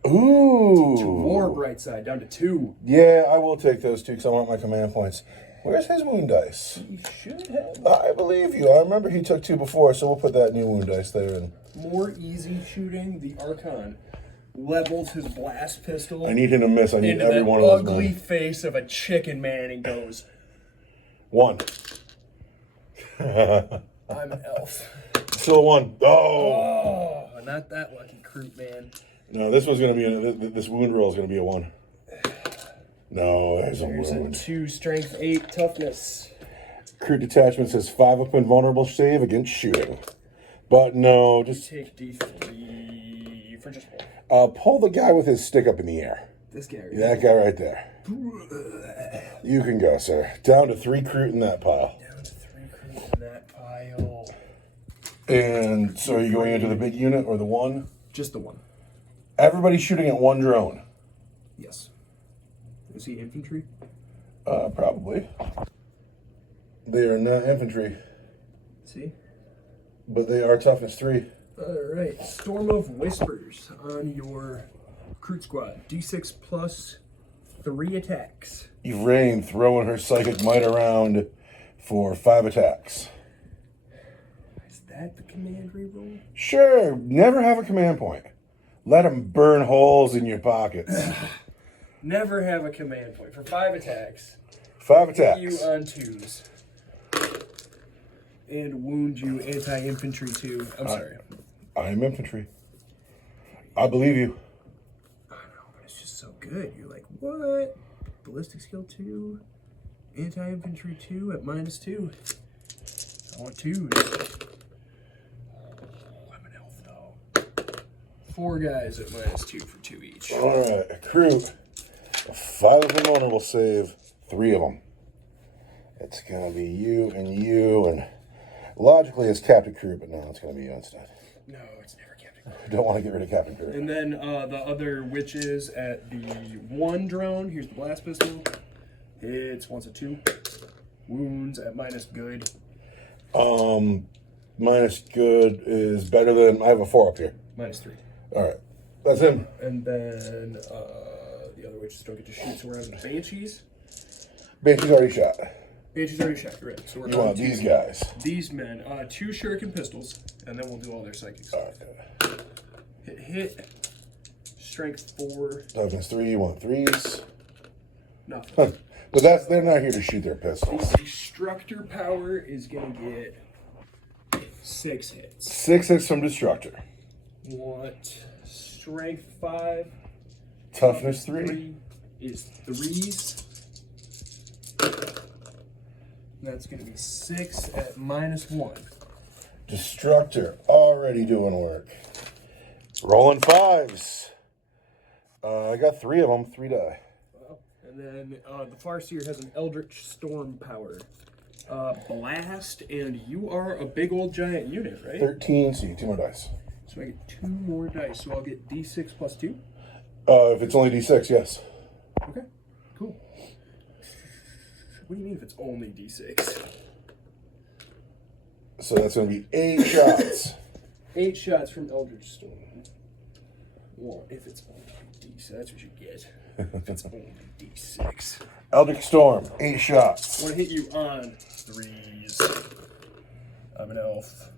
Ooh. 2 more Brightside, down to 2. Yeah, I will take those 2 because I want my command points. Where's his wound dice? He should have I believe you. I remember he took 2 before, so we'll put that new wound dice there. And more easy shooting. The Archon levels his blast pistol I need him to miss. I need into every the one of those. ugly Men. face of a chicken man and goes, 1. I'm elf. Still a 1. Oh. Oh, not that lucky Kroot, man. No, this was going to be this wound roll is going to be a 1. No, there's a There's a wound. 2 strength 8 toughness. Crew detachment says 5 up invulnerable save against shooting. But no, just Take D3 for just 1. pull the guy with his stick up in the air. This guy. That guy right there. You can go, sir. Down to 3 Kroot in that pile. Down to 3 Kroot in that pile. And so are you going into the big unit or the 1? Just the 1. Everybody's shooting at 1 drone. Yes. Is he infantry? Probably. They are not infantry, See? but they are toughness 3. Alright. Storm of Whispers on your Kroot squad. D6 plus 3 attacks. Elaine throwing her psychic might around for 5 attacks. Is that the command reroll? Sure, never have a command point. Let them burn holes in your pockets. Never have a command point. For 5 attacks. 5 Hit attacks. you on 2s. And wound you anti-infantry 2. I'm sorry. I am infantry. I believe you. I know, but it's just so good. You're like, what? Ballistic skill 2. Anti-infantry 2 at -2. I want 2s. I'm an elf, though. 4 guys at -2 for 2 each. All right, crew. 5 of them vulnerable save. 3 of them. It's gonna be you, and logically it's Captain Crew, but no, it's gonna be you instead. No, it's never Captain. Don't want to get rid of Captain Crew. And then the other witches at the 1 drone. Here's the blast pistol. It's once a 2. Wounds at -good. Minus good is better than I have a 4 up here. -3. All right, that's him. And then the other witches don't get to shoot, so we're on the Banshees. Banshee's already shot. Banshees already shot, you're right. So we're You on want to these guys? These men. 2 shuriken pistols, and then we'll do all their psychics. All right. Hit. Strength 4. Toughness 3. You want 3s? Nothing. But they're not here to shoot their pistols. Destructor power is gonna get 6 hits. 6 hits from Destructor. Want strength 5. Toughness 3. Is 3s. That's gonna be 6 at -1. Destructor already doing work. Rolling 5s. I got 3 of them. 3 die. And then the Farseer has an Eldritch Storm power. Blast, and you are a big old giant unit, right? 13, so you get 2 more dice. So I get 2 more dice, so I'll get D6 plus 2. If it's only D6, yes. Okay, cool. What do you mean if it's only D6? So that's going to be 8 shots. 8 shots from Eldritch Storm. Well, if it's only D6, that's what you get. If it's only D6. Eldritch Storm, 8 shots. I want to hit you on 3s. I'm an elf.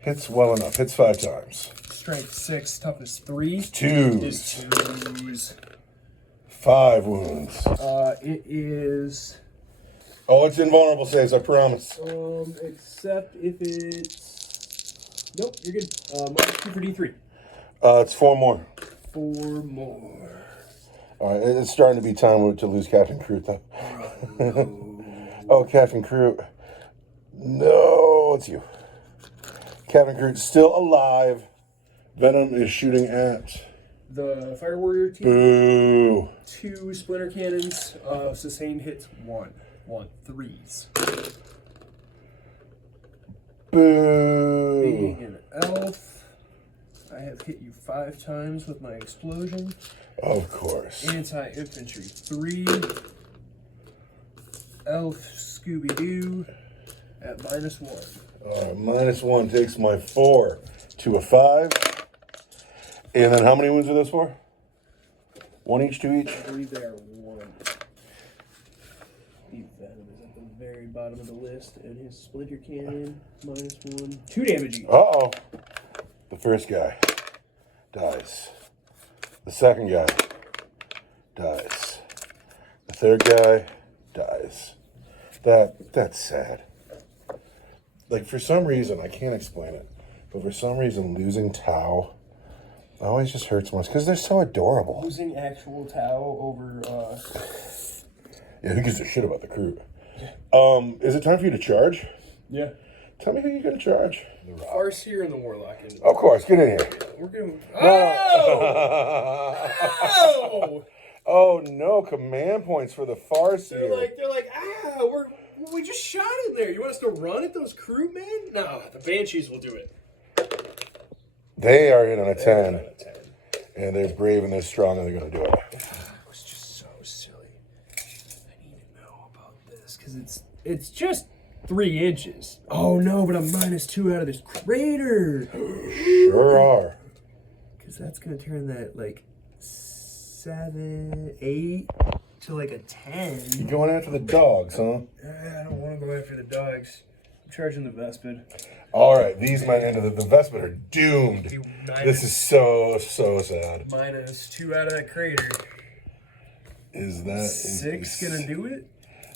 Hits well enough. Hits 5 times. Strength 6, toughness 3. 2s. Is 2s. 5 wounds. It is... Oh, it's invulnerable saves, I promise. Except if it's... Nope, you're good. -2 for D3. It's 4 more. 4 more. All right, it's starting to be time to lose Captain Crew, though. Oh, Captain Crew. No, it's you. Captain Crew's still alive. Venom is shooting at The Fire Warrior team. Boo. 2 splinter cannons. Sustained hits 1. 3s. Boo. Being an elf, I have hit you 5 times with my explosion. Of course. Anti-infantry 3. Elf Scooby-Doo at -1. -1 takes my 4 to a 5. And then how many wounds are those for? 1 each, 2 each? I believe they are 1. The Venom is at the very bottom of the list, and his splinter cannon -1. 2 damage each. Uh-oh. The first guy dies. The second guy dies. The third guy dies. That's sad. Like, for some reason, I can't explain it, but for some reason, losing Tau always just hurts more because they're so adorable. Losing actual Tau over, Yeah, who gives a shit about the crew? Is it time for you to charge? Yeah. Tell me who you're gonna charge. The Farseer and the Warlock. Of course, get in here. We're going. Oh! Oh! Oh no, command points for the Farseer. They're like, we just shot in there. You want us to run at those crew, man? No, the Banshees will do it. They are in on a 10. And they're brave and they're strong and they're gonna do it. It was just so silly. I need to know about this because it's just 3 inches. Oh no, but I'm -2 out of this crater. Sure are. Because that's gonna turn that like 7, 8 to like a 10. You going after the dogs, huh? I don't want to go after the dogs. I'm charging the Vespid. All right, these men into the Vespid are doomed. This is so sad. -2 out of that crater. Is that 6 gonna do it?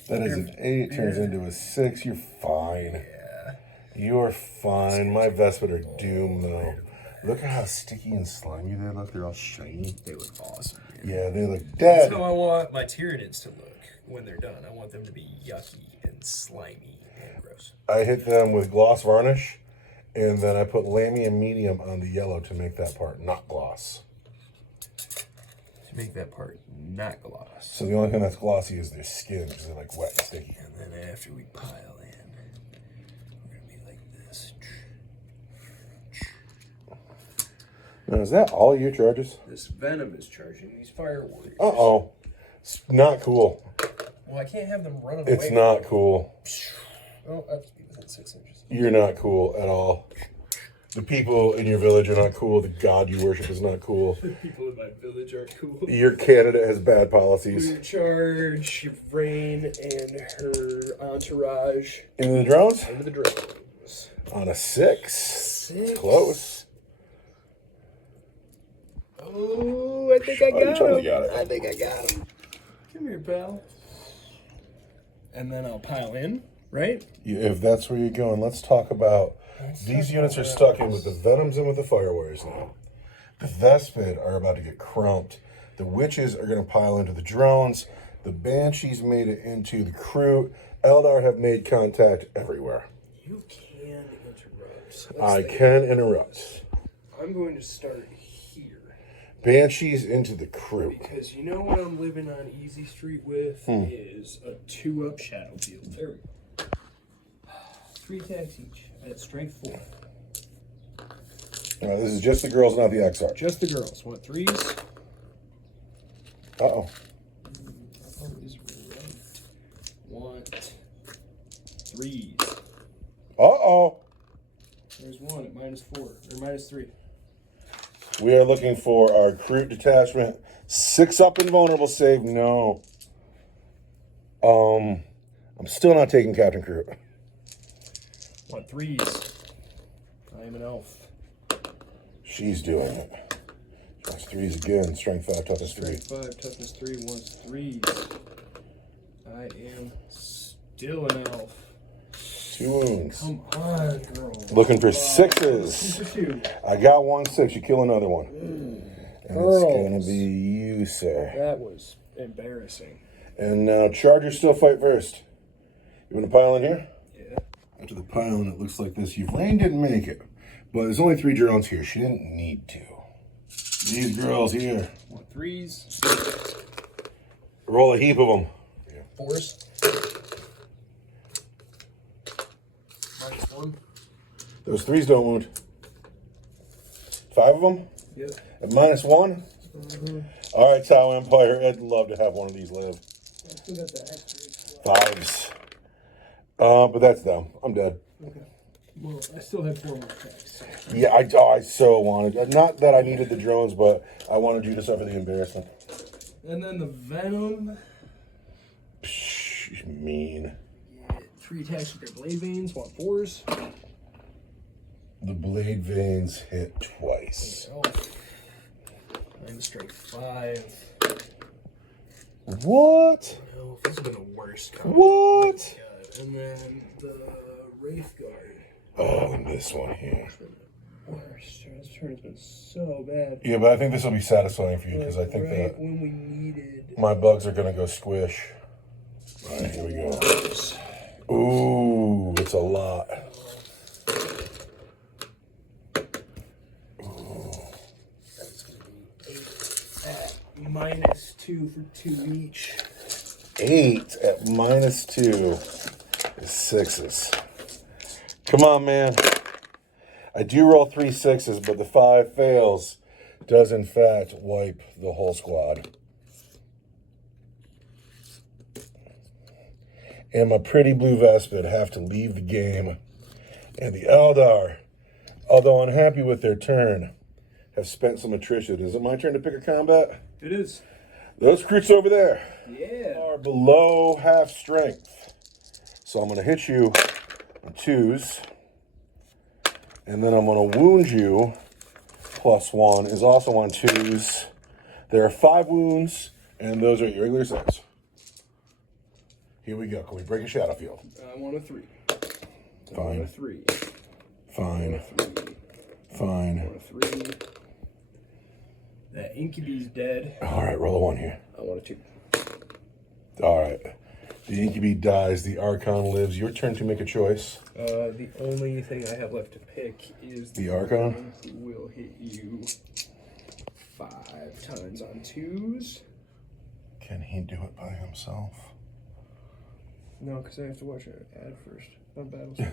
That is an 8, turns into a 6. You're fine. Yeah. You're fine. My Vespid are doomed, though. Look at how sticky and slimy they look. They're all shiny. They look awesome. Man. Yeah, they look That's dead. how I want my Tyranids to look when they're done. I want them to be yucky and slimy and gross. I hit them with gloss varnish, and then I put Lamy and medium on the yellow to make that part not gloss. To make that part not gloss. So the only thing that's glossy is their skin, because they're like wet and sticky. And then after we pile in, we're gonna be like this. Now, is that all your charges? This Venom is charging these Fire Warriors. Uh-oh. It's not cool. Well, I can't have them run away. It's not cool. Oh, I have to be within 6 inches. You're not cool at all. The people in your village are not cool. The god you worship is not cool. The people in my village are cool. Your candidate has bad policies. We charge Rain and her entourage Into the drones? into the drones. On a 6. It's close. Oh, I think I got him. totally got it. I think I got him. Come here, pal. And then I'll pile in, right? If that's where you're going, let's talk about... These units are stuck in with the Venoms and with the Fire Warriors now. The Vespid are about to get crumped. The Witches are going to pile into the drones. The Banshees made it into the crew. Eldar have made contact everywhere. You can interrupt. I can interrupt. I'm going to start here. Banshees into the crew. Because you know what I'm living on Easy Street with is a 2-up Shadow Field. There we go. 3 attacks each at strength 4. All right, this is just the girls, not the XR. Just the girls. Want 3s? Uh-oh. Always right. Want 3s. Uh-oh. There's 1 at -4 or -3. We are looking for our crew detachment. 6 up invulnerable save. No. I'm still not taking Captain Crew. Want 3s. I am an elf. She's doing it. She wants 3s again. Strength 5, toughness 3. Strength 5, toughness 3, wants 3s. I am still an elf. 2 wounds. Come on, girl. Looking for 6s. 2 for 2. I got 1 6. You kill another one. And Girls. it's going to be you, sir. That was embarrassing. And now Chargers still fight first. You want to pile in here? Yeah. After the pile in, it looks like this. Rain didn't make it. But there's only 3 drones here. She didn't need to. These girls here. More 3s. Roll a heap of them. 4s. -1. Those 3s don't wound. 5 of them? Yep. At -1? All right, Tau Empire. I'd love to have one of these live. I still got the extra. 5s. But that's dumb. I'm dead. Okay. Well, I still have 4 more attacks. Yeah, I so wanted. Not that I needed the drones, but I wanted you to suffer the embarrassment. And then the Venom. Psh, mean. Yeah, 3 attacks with their blade veins. Want 4s. The blade veins hit twice. I'm straight 5. What? No, this has been the worst combo. What? God. And then the Wraith Guard. Oh, and this one here. Worst. This turn has been so bad. Yeah, but I think this will be satisfying for you because I think right that when we needed. my bugs are gonna go squish. All right, here we go. Ooh, it's a lot. That's gonna be 8 at -2 for 2 each. 8 at -2 is 6s. Come on, man. I do roll 3 6s, but the 5 fails does in fact wipe the whole squad. And my pretty blue Vespid have to leave the game. And the Eldar, although unhappy with their turn, have spent some attrition. Is it my turn to pick a combat? It is. Those recruits over there Yeah. are below half strength. So I'm going to hit you on 2s. And then I'm going to wound you. +1 is also on 2s. There are 5 wounds, and those are your regular size. Here we go. Can we break a shadow field? I want a 3. I Fine. want a 3. Fine. 3. Fine. I want a 3. That Incubi's dead. All right, roll a 1 here. I want a 2. All right. The Incubi dies. The Archon lives. Your turn to make a choice. The only thing I have left to pick is The Archon? one who will hit you 5 times on 2s. Can he do it by himself? No, because I have to watch an ad first on Battlescribe.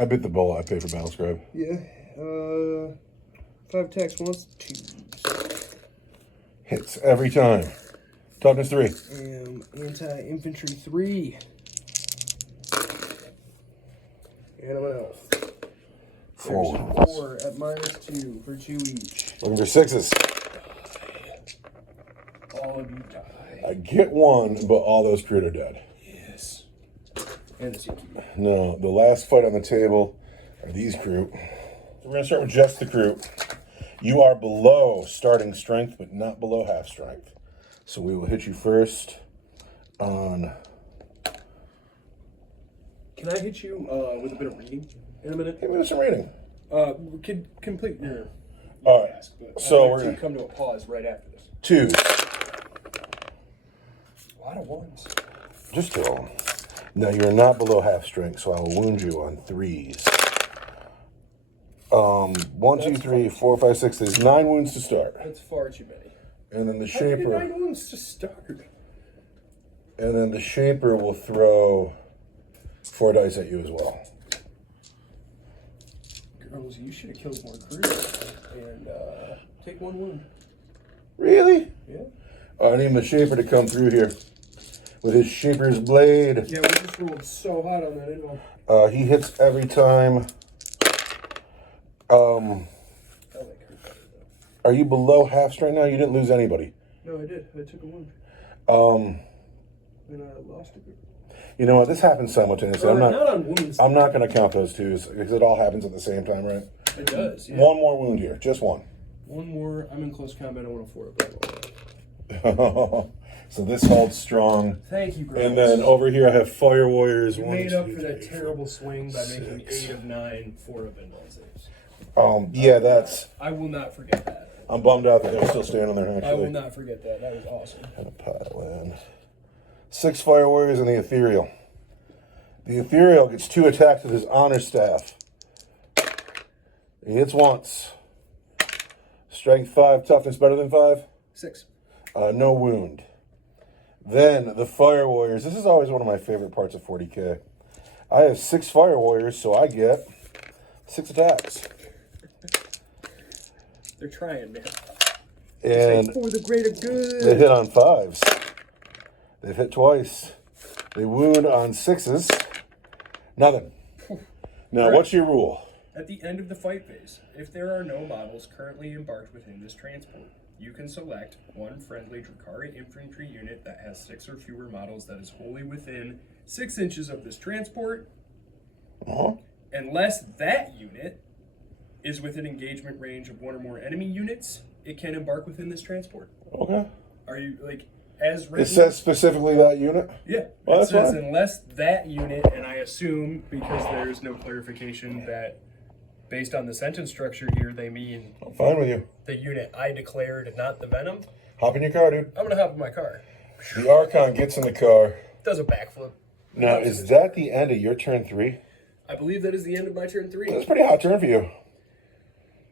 I bit the bullet. I pay for Battlescribe. Yeah. 5 attacks once, 2s. Hits every time. Toughness 3. Anti-infantry 3. And I'm an elf. 4. There's 4 at -2 for 2 each. Looking for 6s. All of you die. I get 1, but all those crew are dead. Yes. And the CQ. No, the last fight on the table are these crew. So we're going to start with just the crew. You are below starting strength, but not below half strength. So we will hit you first on... Can I hit you with a bit of reading in a minute? Give me some rating. We could complete your All right. task, but So I'd we're like going to come to a pause right after this. 2. A lot of 1s. Just 2. Now you're not below half strength, so I will wound you on 3s. 1, 2, 3, 4, 5, 6. There's 9 wounds to start. That's far too many. And then the How did Shaper... 9 wounds to start? And then the Shaper will throw 4 dice at you as well. Girls, you should have killed more crews and take 1 wound. Really? Yeah. I need the Shaper to come through here with his Shaper's blade. Yeah, we just rolled so hot on that info. He hits every time. I like her better, though. Are you below half strength now? You didn't lose anybody. No, I did. I took a wound. And I lost a group. You know what? This happens simultaneously. Not on wounds. I'm not going to count those 2s because it all happens at the same time, right? It does, yeah. 1 more wound here. Just 1. 1 more. I'm in close combat. I want a 4. But So this holds strong. thank you, girls. And then over here I have Fire Warriors. You 1, made 2, up for that 3, terrible swing by making 6. 8 of 9, 4 of invuln saves. Yeah, that's... I will not forget that. I'm bummed out that they're still standing there, actually. I will not forget that. That was awesome. And a pile in. 6 Fire Warriors and the Ethereal. The Ethereal gets 2 attacks with his Honor Staff. He hits once. Strength 5, toughness better than 5. 6. No wound. Then the Fire Warriors. This is always one of my favorite parts of 40k. I have 6 Fire Warriors, so I get 6 attacks. They're trying, man. And for the greater good. they hit on 5s. They've hit twice. They wound on 6s. Nothing. Now, what's your rule? At the end of the fight phase, if there are no models currently embarked within this transport, you can select one friendly Drakari infantry unit that has 6 or fewer models that is wholly within 6 inches of this transport, unless that unit is within engagement range of 1 or more enemy units, it can embark within this transport. Okay. Are you, like, as written? It says specifically that unit? Yeah. Well, it that's says fine. unless that unit, and I assume, because there's no clarification that based on the sentence structure here, they mean I'm fine with you. the unit I declared, not the Venom. Hop in your car, dude. I'm gonna hop in my car. The Archon gets in the car. Does a backflip. Now, is that the end of your turn 3? I believe that is the end of my turn 3. That's a pretty hot turn for you.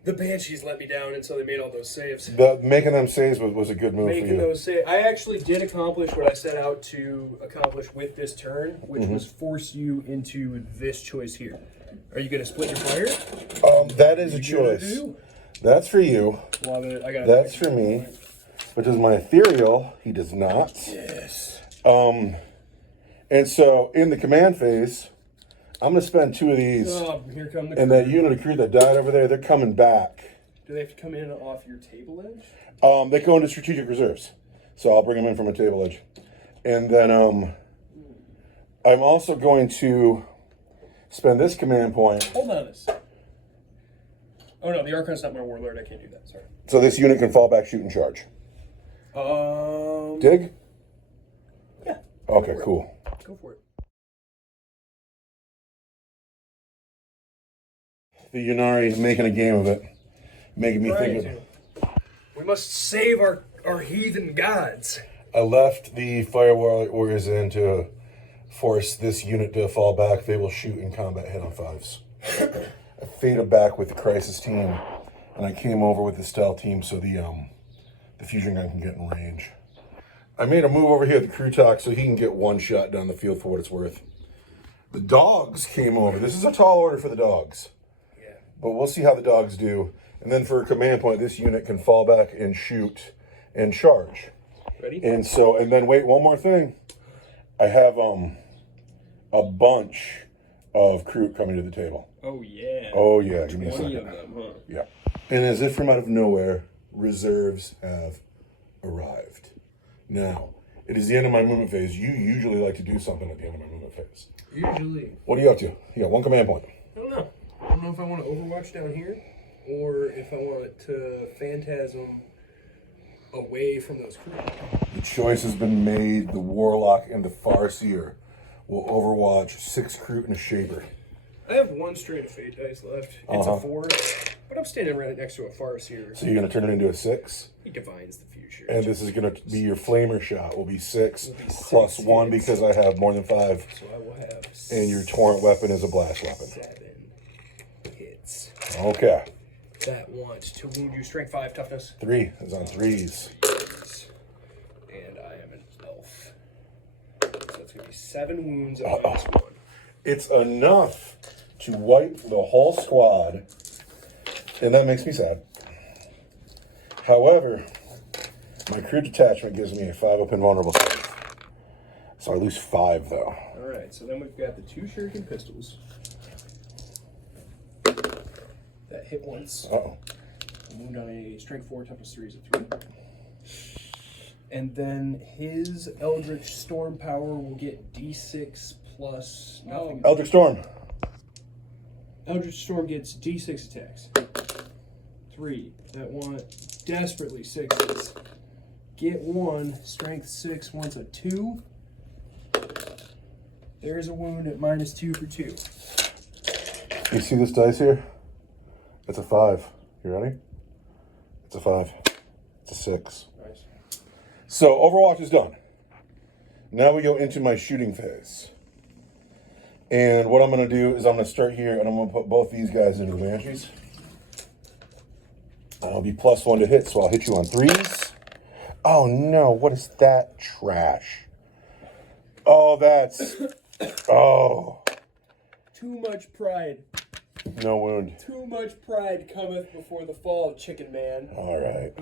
The Banshees let me down, and so they made all those saves. Making them saves was a good move for Making you. those saves. I actually did accomplish what I set out to accomplish with this turn, which was force you into this choice here. Are you gonna split your fire? That is a choice. That's for you. Love it. I got. That's for me. Which is my ethereal. He does not. Yes. And so in the command phase, I'm gonna spend 2 of these. Oh, here come the. And that unit of crew that died over there, they're coming back. Do they have to come in off your table edge? They go into strategic reserves. So I'll bring them in from a table edge. And then I'm also going to spend this command point. Hold on this. Oh no, the Archon's not my warlord. I can't do that. Sorry. So this unit can fall back, shoot, and charge. Dig? Yeah. Okay, cool. Go for it. The Ynnari making a game of it. Making me think of... We must save our heathen gods. I left the Fire Warriors in to force this unit to fall back. They will shoot in combat hit on 5s. I faded back with the Crisis team, and I came over with the Stealth team so the fusion gun can get in range. I made a move over here at the crew talk so he can get 1 shot down the field for what it's worth. The dogs came over. This is a tall order for the dogs. Yeah. But we'll see how the dogs do. And then for a command point, this unit can fall back and shoot and charge. Ready? And so, and then wait, one more thing. I have a bunch of crew coming to the table. Oh yeah. Oh yeah, give me a 20 second. of them, huh? Yeah. And as if from out of nowhere, reserves have arrived. Now, it is the end of my movement phase. You usually like to do something at the end of my movement phase. Usually. What are you up to? You got 1 command point. I don't know. I don't know if I want to Overwatch down here, or if I want to Phantasm away from those crew. The choice has been made. The Warlock and the Farseer will overwatch 6 crew and a Shaper. I have 1 strain of Fate dice left. It's a 4, but I'm standing right next to a Farseer. So you're going to turn it into a 6? He divines the future. And this is going to be your Flamer shot. Will be 6 Will be plus 6 1 hits. because I have more than 5. So I will have And your torrent weapon is a blast weapon. 7 hits. Okay. That want to wound you strength 5 toughness. 3 is on 3s. And I am an elf. So it's going to be 7 wounds at -1. It's enough to wipe the whole squad, and that makes me sad. However, my crew detachment gives me a 5 up invulnerable save. So I lose 5 though. Alright, so then we've got the 2 shuriken pistols. That hit once. Uh-oh. Wound on a strength 4, toughness 3 is a 3. And then his Eldritch Storm power will get D6 plus nothing. Eldritch Storm. Eldritch Storm gets D6 attacks. 3 that want desperately 6s. Get 1, strength 6 wants a 2. There's a wound at -2 for 2. You see this dice here? It's a 5. You ready? It's a 5. It's a 6. Nice. So Overwatch is done. Now we go into my shooting phase. And what I'm going to do is I'm going to start here and I'm going to put both these guys into the Banshees. I'll be +1 to hit, so I'll hit you on 3s. Oh no, what is that trash? Oh, that's... Oh. Too much pride. No wound. Too much pride cometh before the fall, chicken man. All right.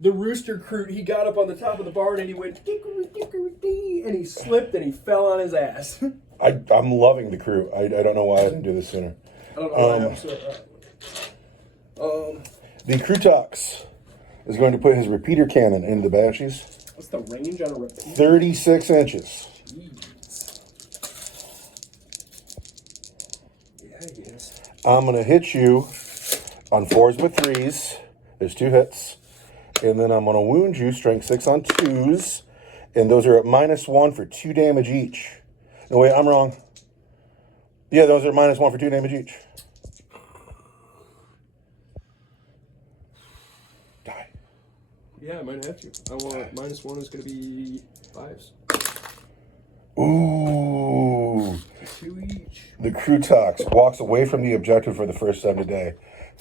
The rooster crew, he got up on the top of the barn and he went, dickory-dickory-dee, and he slipped and he fell on his ass. I'm loving the crew. I don't know why I didn't do this sooner. I don't know why I'm so... The Crutox is going to put his repeater cannon into the Banshees. What's the range on a repeater? 36 inches. Jeez. Yeah, I guess. I'm going to hit you on 4s with 3s. There's 2 hits. And then I'm going to wound you, strength 6 on 2s. And those are at -1 for 2 damage each. No, wait, I'm wrong. Yeah, those are -1 for 2 damage each. Die. Yeah, I might have to. I want -1 is going to be 5s. Ooh. 2 each. The Crutox walks away from the objective for the first time today,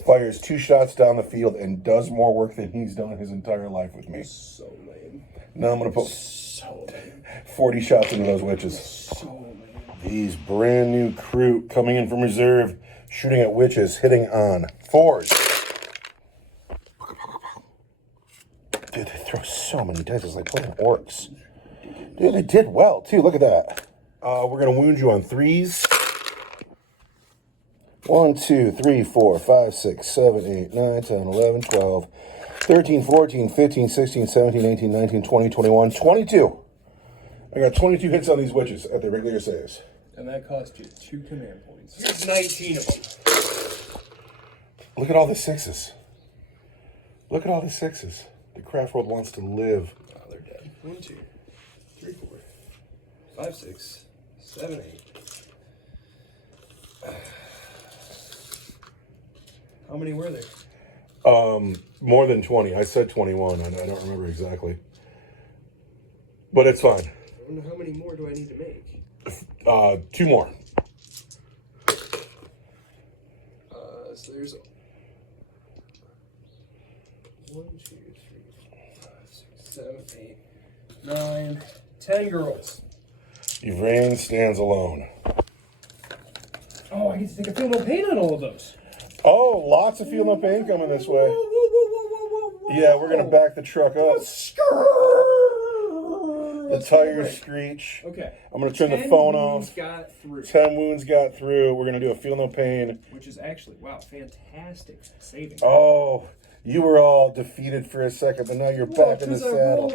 fires 2 shots down the field, and does more work than he's done his entire life with me. So lame. Now I'm going to put So lame. 40 shots into those witches. So lame. These brand new Crute coming in from reserve, shooting at witches, hitting on 4s. Dude, they throw so many dice. It's like playing orcs. Dude, they did well, too. Look at that. We're going to wound you on 3s. 1, 2, 3, 4, 5, 6, 7, 8, 9, 10, 11, 12, 13, 14, 15, 16, 17, 18, 19, 20, 21, 22. I got 22 hits on these witches at the regular saves. And that cost you 2 command points. Here's 19 of them. Look at all the 6s. Look at all the 6s. The craft world wants to live. Oh, they're dead. 1, 2, 3, 4, 5, 6, 7, 8. How many were there? More than 20. I said 21. I don't remember exactly. But it's fine. How many more do I need to make? 2 more. So there's 1, 2, 3, 4, 5, 6, 7, 8, 9, 10 girls. Yvrain stands alone. Oh, I get to take a feel no pain on all of those. Oh, lots of feel no pain coming this way. Whoa. Yeah, we're going to back the truck up. The tires screech. Okay. I'm going to turn the phone off. Got through. 10 wounds got through. We're going to do a feel no pain. Which is actually, wow, fantastic saving. Oh, you were all defeated for a second, but now you're back in the saddle.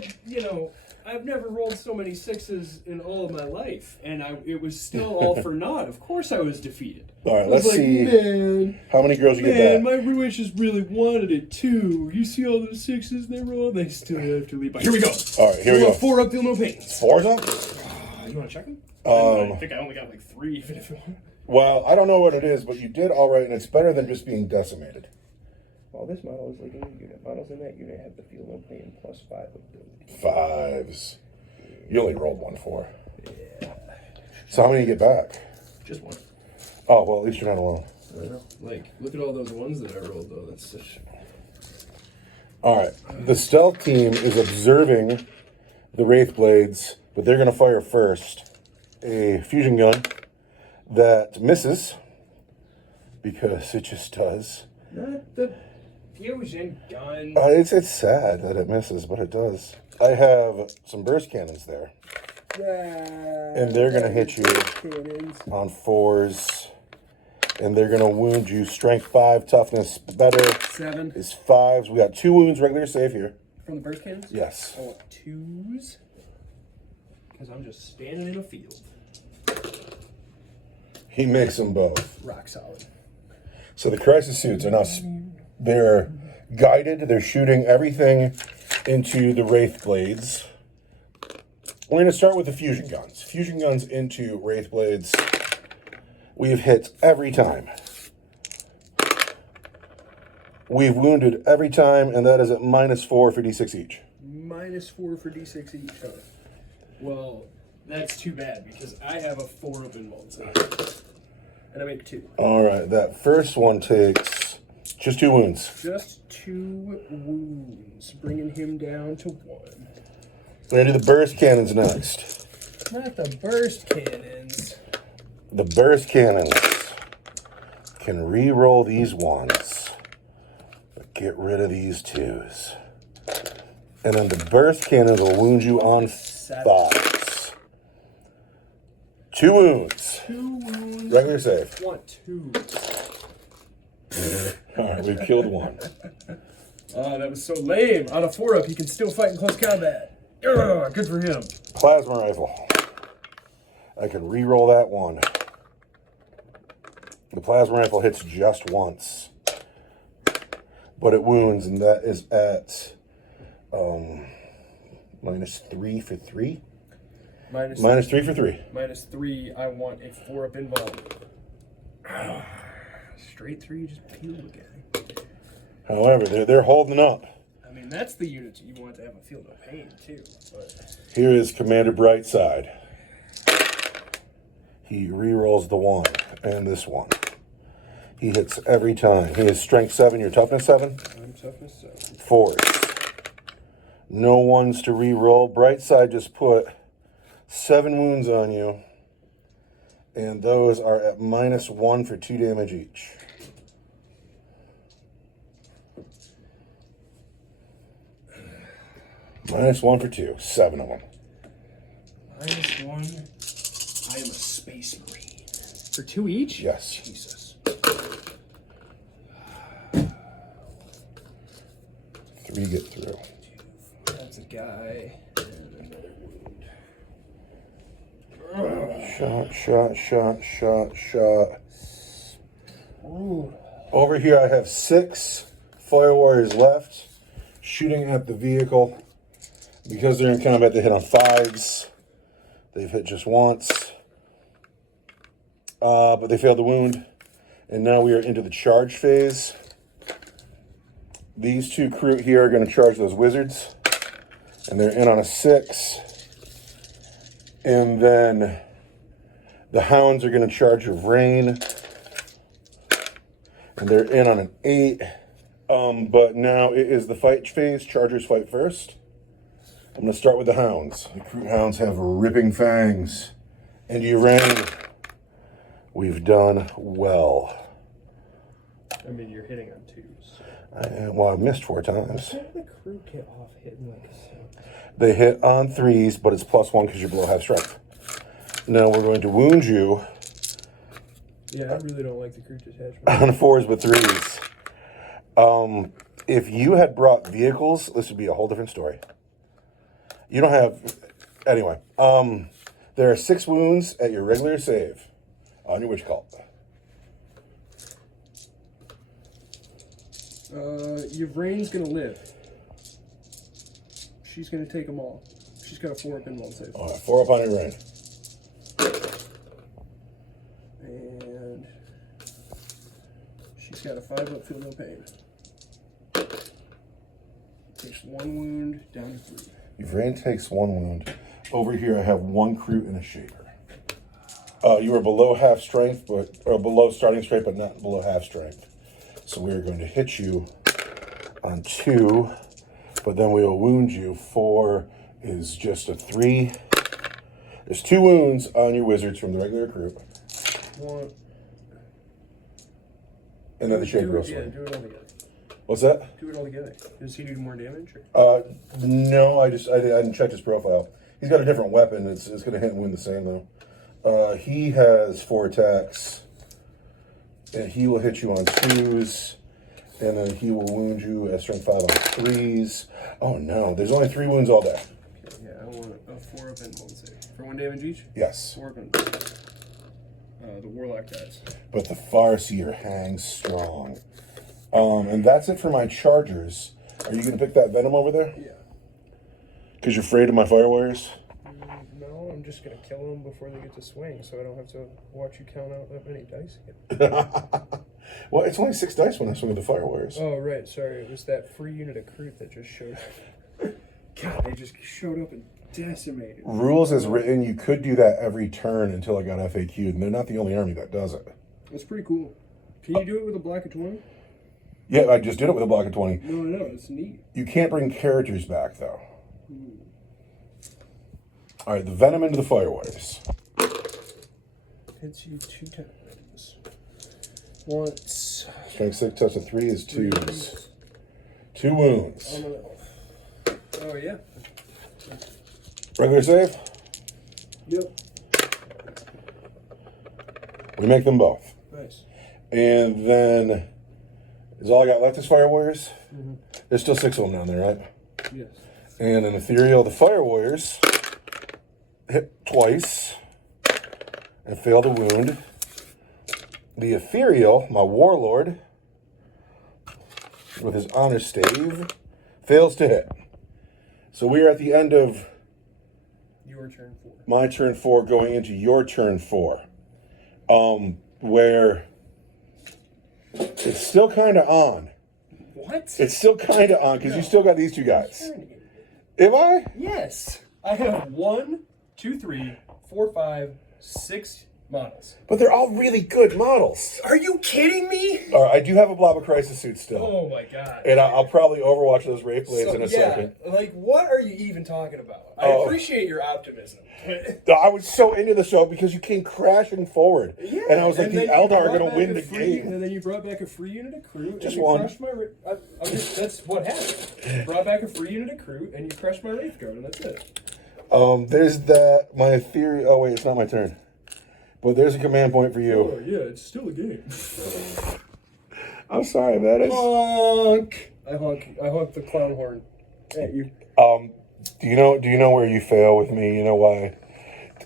I've never rolled so many 6s in all of my life, and it was still all for naught. Of course I was defeated. All right, let's see how many girls you get back. My witches really wanted it too. You see all those 6s they roll? They still have to leave. Here we go. All right, here we go. 4 up, feel no pain. 4's up? You want to check them? I think I only got like 3, even if you want. Well, I don't know what it is, but you did all right, and it's better than just being decimated. Well, this model is like a new unit. Models in that unit have the feel no pain +5 ability. 5s. You only rolled 1 4. Yeah. So how many you get back? Just 1. Oh, well, at least you're not alone. I know. Like, look at all those ones that I rolled, though. That's such... All right. The stealth team is observing the Wraith Blades, but they're going to fire first. A fusion gun that misses, because it just does. Not the fusion gun. It's sad that it misses, but it does. I have some burst cannons there. And they're going to hit you on 4s. And they're going to wound you. Strength 5, toughness better. 7 is 5s. We got 2 wounds, regular save here. From the burst cannons? Yes. I want 2s. Because I'm just standing in a field. He makes them both. Rock solid. So the crisis suits are now, they're guided. They're shooting everything into the Wraith Blades. We're going to start with the fusion guns. Fusion guns into Wraith Blades. We've hit every time. We've wounded every time, and that is at -4 for D6 each. -4 for D6 each. Huh? Well, that's too bad, because I have a 4 up in multi. And I make 2. All right, that first one takes Just 2 wounds. Just 2 wounds, bringing him down to 1. We're gonna do the burst cannons next. Not the burst cannons. The burst cannons can re-roll these 1s, but get rid of these 2s. And then the burst cannon will wound you on 5s. 2 wounds. 2 wounds. Regular save. 1, 2. Alright, we've killed 1. Oh, that was so lame. On a 4-up, he can still fight in close combat. Ugh, good for him. Plasma rifle. I can re-roll that 1. The plasma rifle hits just once, but it wounds, and that is at -3 for 3. -3 for 3. -3. I want a 4-up involved. Straight 3, just peel again. However, they're holding up. I mean, that's the unit you want to have a field of pain too. But Here is Commander Brightside. He re-rolls the 1 and this 1. He hits every time. He is strength 7, your toughness 7. I'm toughness 7. 4s. No 1s to re-roll. Brightside just put 7 wounds on you. And those are at -1 for 2 damage each. -1 for 2. 7 of them. -1. I am a space marine. For 2 each? Yes. Jesus. 3 get through. That's a guy. And another wound. Shot. Ooh. Over here I have 6 fire warriors left shooting at the vehicle. Because they're in combat, they hit on 5s. They've hit just once. But they failed the wound. And now we are into the charge phase. These 2 crew here are going to charge those wizards. And they're in on a 6. And then the hounds are going to charge your rain. And they're in on an 8. But now it is the fight phase. Chargers fight first. I'm going to start with the hounds. The crew hounds have ripping fangs. And you rain. We've done well. I mean, you're hitting on 2s. Well, I've missed 4 times. How did the crew get off hitting like a 7? They hit on 3s, but it's +1 because you're below half strength. Now we're going to wound you Yeah, I really don't like the crew detachment. on 4s with 3s. If you had brought vehicles, this would be a whole different story. You don't have... Anyway, there are 6 wounds at your regular save on your witch cult. Yvrain's gonna live. She's gonna take them all. She's got a 4-up involved save. All right, 4 up on your rain. And she's got a 5-up, feel no pain. Takes 1 wound, down to 3. Your rain takes 1 wound. Over here, I have 1 crew and a shaper. You are below half strength, or below starting strength, but not below half strength. So we are going to hit you on 2, but then we will wound you. 4 is just a 3. There's 2 wounds on your wizards from the regular group. 1. And then the shaper will Yeah, swing. do it all together. What's that? Do it all together. Does he do more damage? Or? No, I didn't check his profile. He's got a different weapon. It's going to hit and wound the same, though. He has 4 attacks. And he will hit you on 2s. And then he will wound you at strength 5 on 3s. Oh, no. There's only 3 wounds all day. Okay, yeah, I want a 4-up and 1 save. For 1 damage each? Yes. 4-up and the Warlock dies. But the Farseer hangs strong. And that's it for my chargers. Are you going to pick that Venom over there? Yeah. Because you're afraid of my Fire Warriors? No, I'm just going to kill them before they get to swing, so I don't have to watch you count out that many dice again. Well, it's only 6 dice when I swing with the Fire Warriors. Oh, right, sorry. It was that free unit of Crute that just showed up. God, they just showed up and decimated. Rules as written, you could do that every turn until I got FAQ'd, and they're not the only army that does it. It's pretty cool. Can you do it with a black of 20? Yeah, I just did it with a block of 20. No, it's neat. You can't bring characters back, though. All right, the Venom into the Firewaters. Hits you 2 times. Once. Strength 6 touch of 3 is 2s. 2 wounds. Oh, yeah. Regular save? Yep. We make them both. Nice. And then, is all I got left is Fire Warriors? Mm-hmm. There's still 6 of them down there, right? Yes. And an Ethereal, the Fire Warriors hit twice and failed a wound. The Ethereal, my Warlord, with his Honor Stave, fails to hit. So we are at the end of Your turn 4. my turn 4 going into your turn 4. Where it's still kind of on. What? It's still kind of on because you still got these 2 guys. Am I? Yes. I have 1, 2, 3, 4, 5, 6 models. But they're all really good models. Are you kidding me? All right, I do have a Blob of Crisis suit still. Oh my god. And I'll probably overwatch those Wraith Blades in a second. Like, what are you even talking about? I appreciate your optimism. I was so into the show because you came crashing forward. Yeah, and I was like, the Eldar are going to win the game. And then you brought back a free unit of crew. Just and you one. Crushed my, that's what happened. You brought back a free unit of crew, and you crushed my Wraith Guard, and that's it. There's that, my theory. Oh, wait, it's not my turn. But there's a command point for you. Oh, yeah, it's still a game. I'm sorry, man. Honk! I honk the clown horn at you. Do you know where you fail with me? You know why?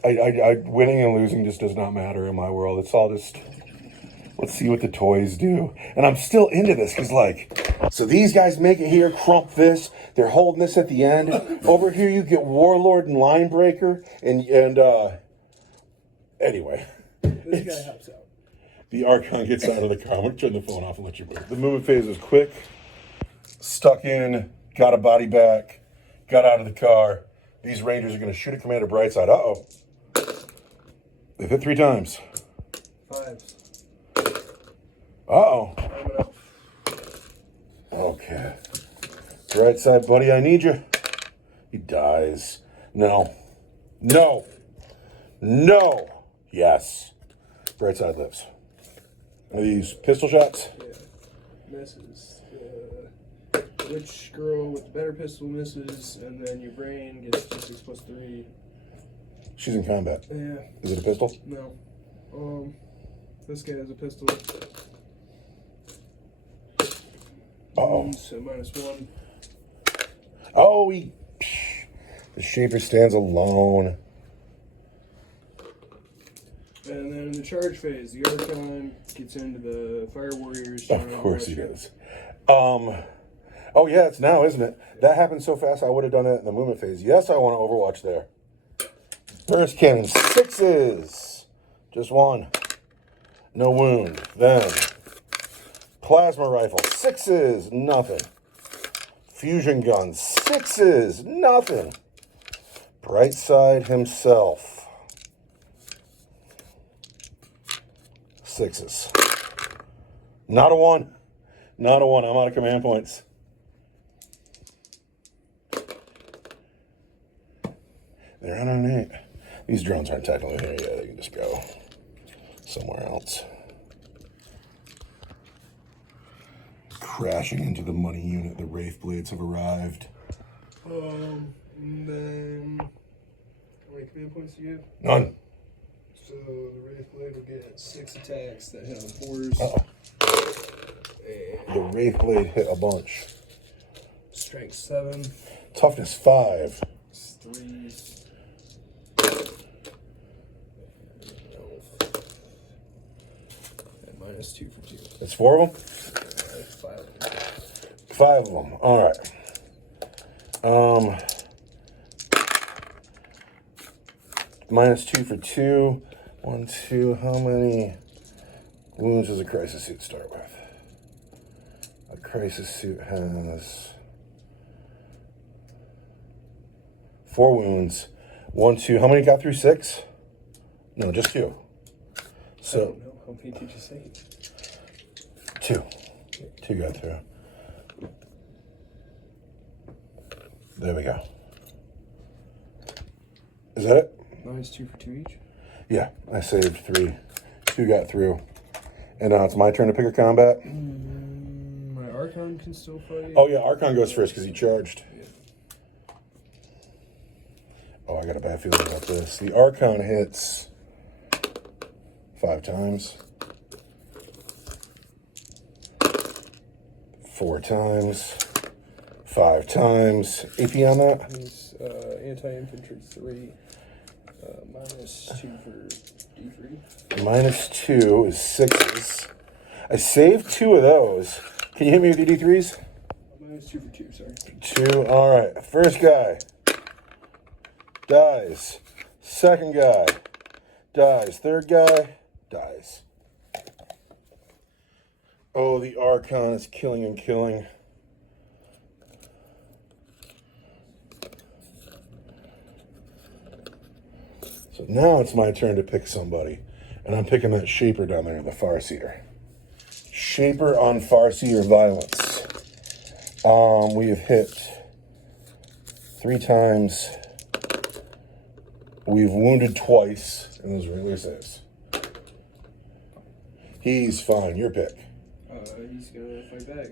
I winning and losing just does not matter in my world. It's all just, let's see what the toys do. And I'm still into this because, like, so these guys make it here, crump this. They're holding this at the end. Over here you get Warlord and Linebreaker. And anyway. This guy helps out. The Archon gets out of the car. I'm going to turn the phone off and let you move. The movement phase is quick. Stuck in. Got a body back. Got out of the car. These Rangers are going to shoot at Commander Brightside. Uh-oh. They've hit 3 times. 5s. Uh-oh. Okay. Brightside, buddy, I need you. He dies. No. No. No. Yes. Brightside lives. Are these pistol shots? Yeah. Misses. Which girl with the better pistol misses, and then your brain gets 6+3. She's in combat. Yeah. Is it a pistol? No. This guy has a pistol. Uh-oh. So -1. Oh, the Shaper stands alone. And then in the charge phase, the Archon gets into the Fire Warriors. Of course he does. Oh yeah, it's now, isn't it? That happened so fast I would have done it in the movement phase. Yes, I want to Overwatch there. Burst Cannon, 6s. Just 1. No wound. Then Plasma Rifle, 6s. Nothing. Fusion Gun, 6s. Nothing. Brightside himself. 6s. Not a 1. Not a 1. I'm out of command points. They're on an 8. These drones aren't technically here yet. They can just go somewhere else. Crashing into the money unit. The Wraith Blades have arrived. And then how many command points do you have? None. So the Wraith Blade will get 6 attacks that hit on 4s. The Wraith Blade hit a bunch. Strength 7. Toughness 5. 3s. And -2 for 2. It's 4 of them? 5 of them. 5 of them. All right. -2 for 2. 1, 2. How many wounds does a crisis suit start with? A crisis suit has 4 wounds. 1, 2. How many got through 6? No, just 2. I So don't know. How many did you say? 2. 2 got through. There we go. Is that it? -2 for 2 each. Yeah, I saved 3. 2 got through. And now it's my turn to pick a combat. My Archon can still fight. Oh, yeah, Archon goes first because he charged. Yeah. Oh, I got a bad feeling about this. The Archon hits 5 times. 4 times. 5 times. AP on that? He's anti-infantry 3. -2 for D3. -2 is 6s. I saved 2 of those. Can you hit me with your D3s? -2 for 2, sorry. 2. All right. First guy dies. Second guy dies. Third guy dies. Oh, the Archon is killing and killing. So now it's my turn to pick somebody. And I'm picking that Shaper down there in the Farseer. Shaper on Farseer Violence. We have hit 3 times. We've wounded twice. And there's regular saves. He's fine. Your pick. He's gonna fight back.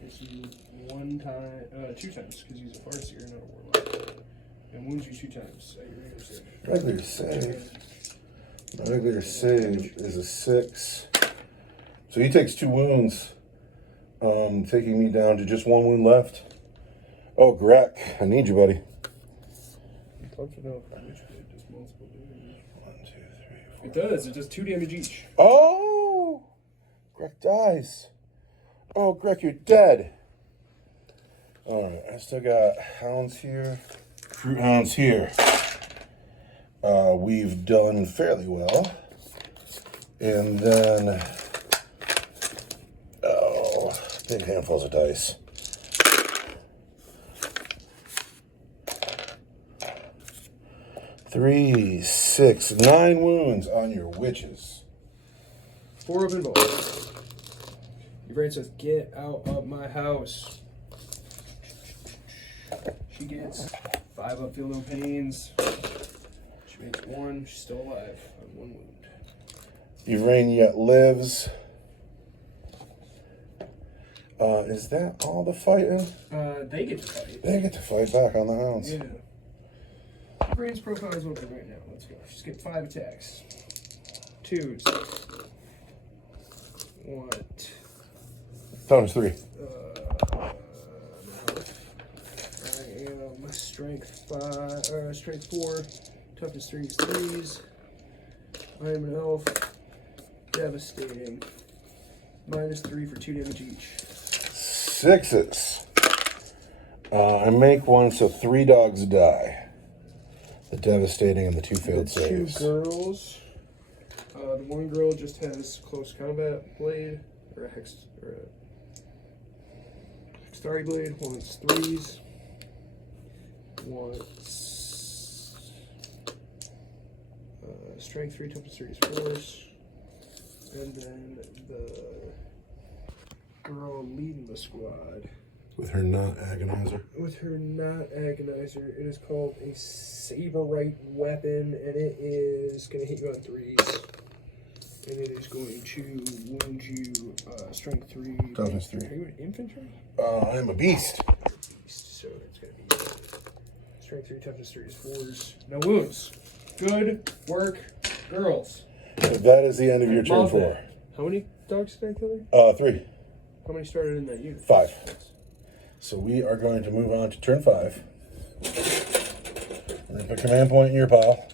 Hits you 2 times, because he's a Farseer, not a Warlock. And wounds you 2 times at your regular save. Regular save. Regular save is a 6. So he takes 2 wounds, taking me down to just 1 wound left. Oh, Grek, I need you, buddy. I'd love to know if damage does multiple damage. 1, 2, 3, 4. It does. It does 2 damage each. Oh! Grek dies. Oh, Grek, you're dead. Alright, I still got hounds here. Fruit hounds here. We've done fairly well. And then, oh, big handfuls of dice. Three, 6, 9 wounds on your witches. 4 open balls. Your brain says, "Get out of my house." She gets 5 up, feel no pains. She makes 1. She's still alive on 1 wound. Ynnari yet lives. Is that all the fighting? They get to fight. They get to fight back on the hounds. Yeah. Brain's profile is open right now. Let's go. She's got 5 attacks. 2s. What? Bonus 3. I am strength 4, toughness 3 is 3s. I am an elf. Devastating. -3 for 2 damage each. 6s. I make 1, so 3 dogs die. The devastating and the 2 failed saves. 2 girls. The 1 girl just has close combat blade, or a Hextari blade. One's 3s. One's strength 3, toughness 3 is 4s. And then the girl leading the squad. With her not agonizer. With her not agonizer, it is called a Saberite weapon, and it is going to hit you on 3s. And it is going to wound you strength 3. Toughness 3. Are you an infantry? I'm a beast. So it's going to be strength 3, toughness 3 is 4s. No wounds. Good work, girls. That is the end of your turn Love 4. that. How many dogs did I kill? 3. How many started in that unit? 5. So we are going to move on to turn 5. We're going to put a command point in your pile.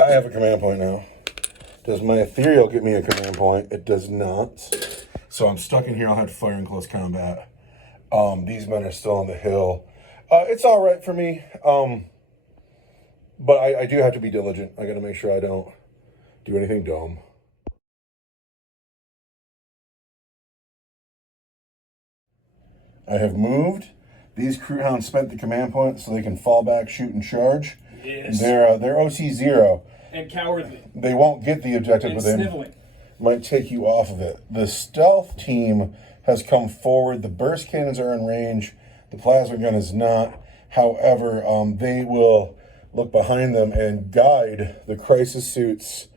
I have a command point now. Does my ethereal get me a command point? It does not. So I'm stuck in here. I'll have to fire in close combat. These men are still on the hill. It's all right for me. But I do have to be diligent. I got to make sure I don't do anything dumb. I have moved. These crew hounds spent the command point so they can fall back, shoot, and charge. Yes. They're OC 0. And cowardly. They won't get the objective, And but they sniveling. might take you off of it. The stealth team has come forward. The burst cannons are in range. The plasma gun is not. However, they will look behind them and guide the crisis suits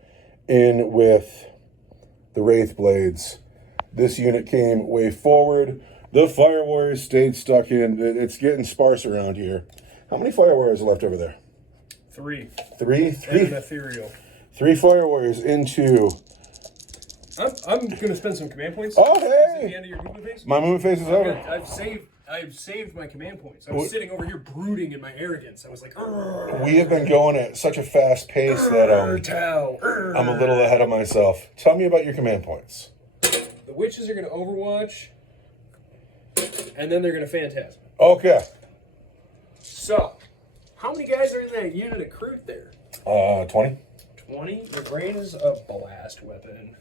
in with the Wraith Blades. This unit came way forward. The Fire Warriors stayed stuck in. It's getting sparse around here. How many Fire Warriors are left over there? 3. Three? And an ethereal. 3 Fire Warriors into... I'm going to spend some command points. Oh, Is it hey! the end of your movement phase? My movement phase is over. I've saved my command points. I was sitting over here brooding in my arrogance. I was like, We have been going at such a fast pace that I'm a little ahead of myself. Tell me about your command points. The witches are going to overwatch, and then they're going to phantasm. Okay. So, how many guys are in that unit of Crute there? 20. 20. The brain is a blast weapon,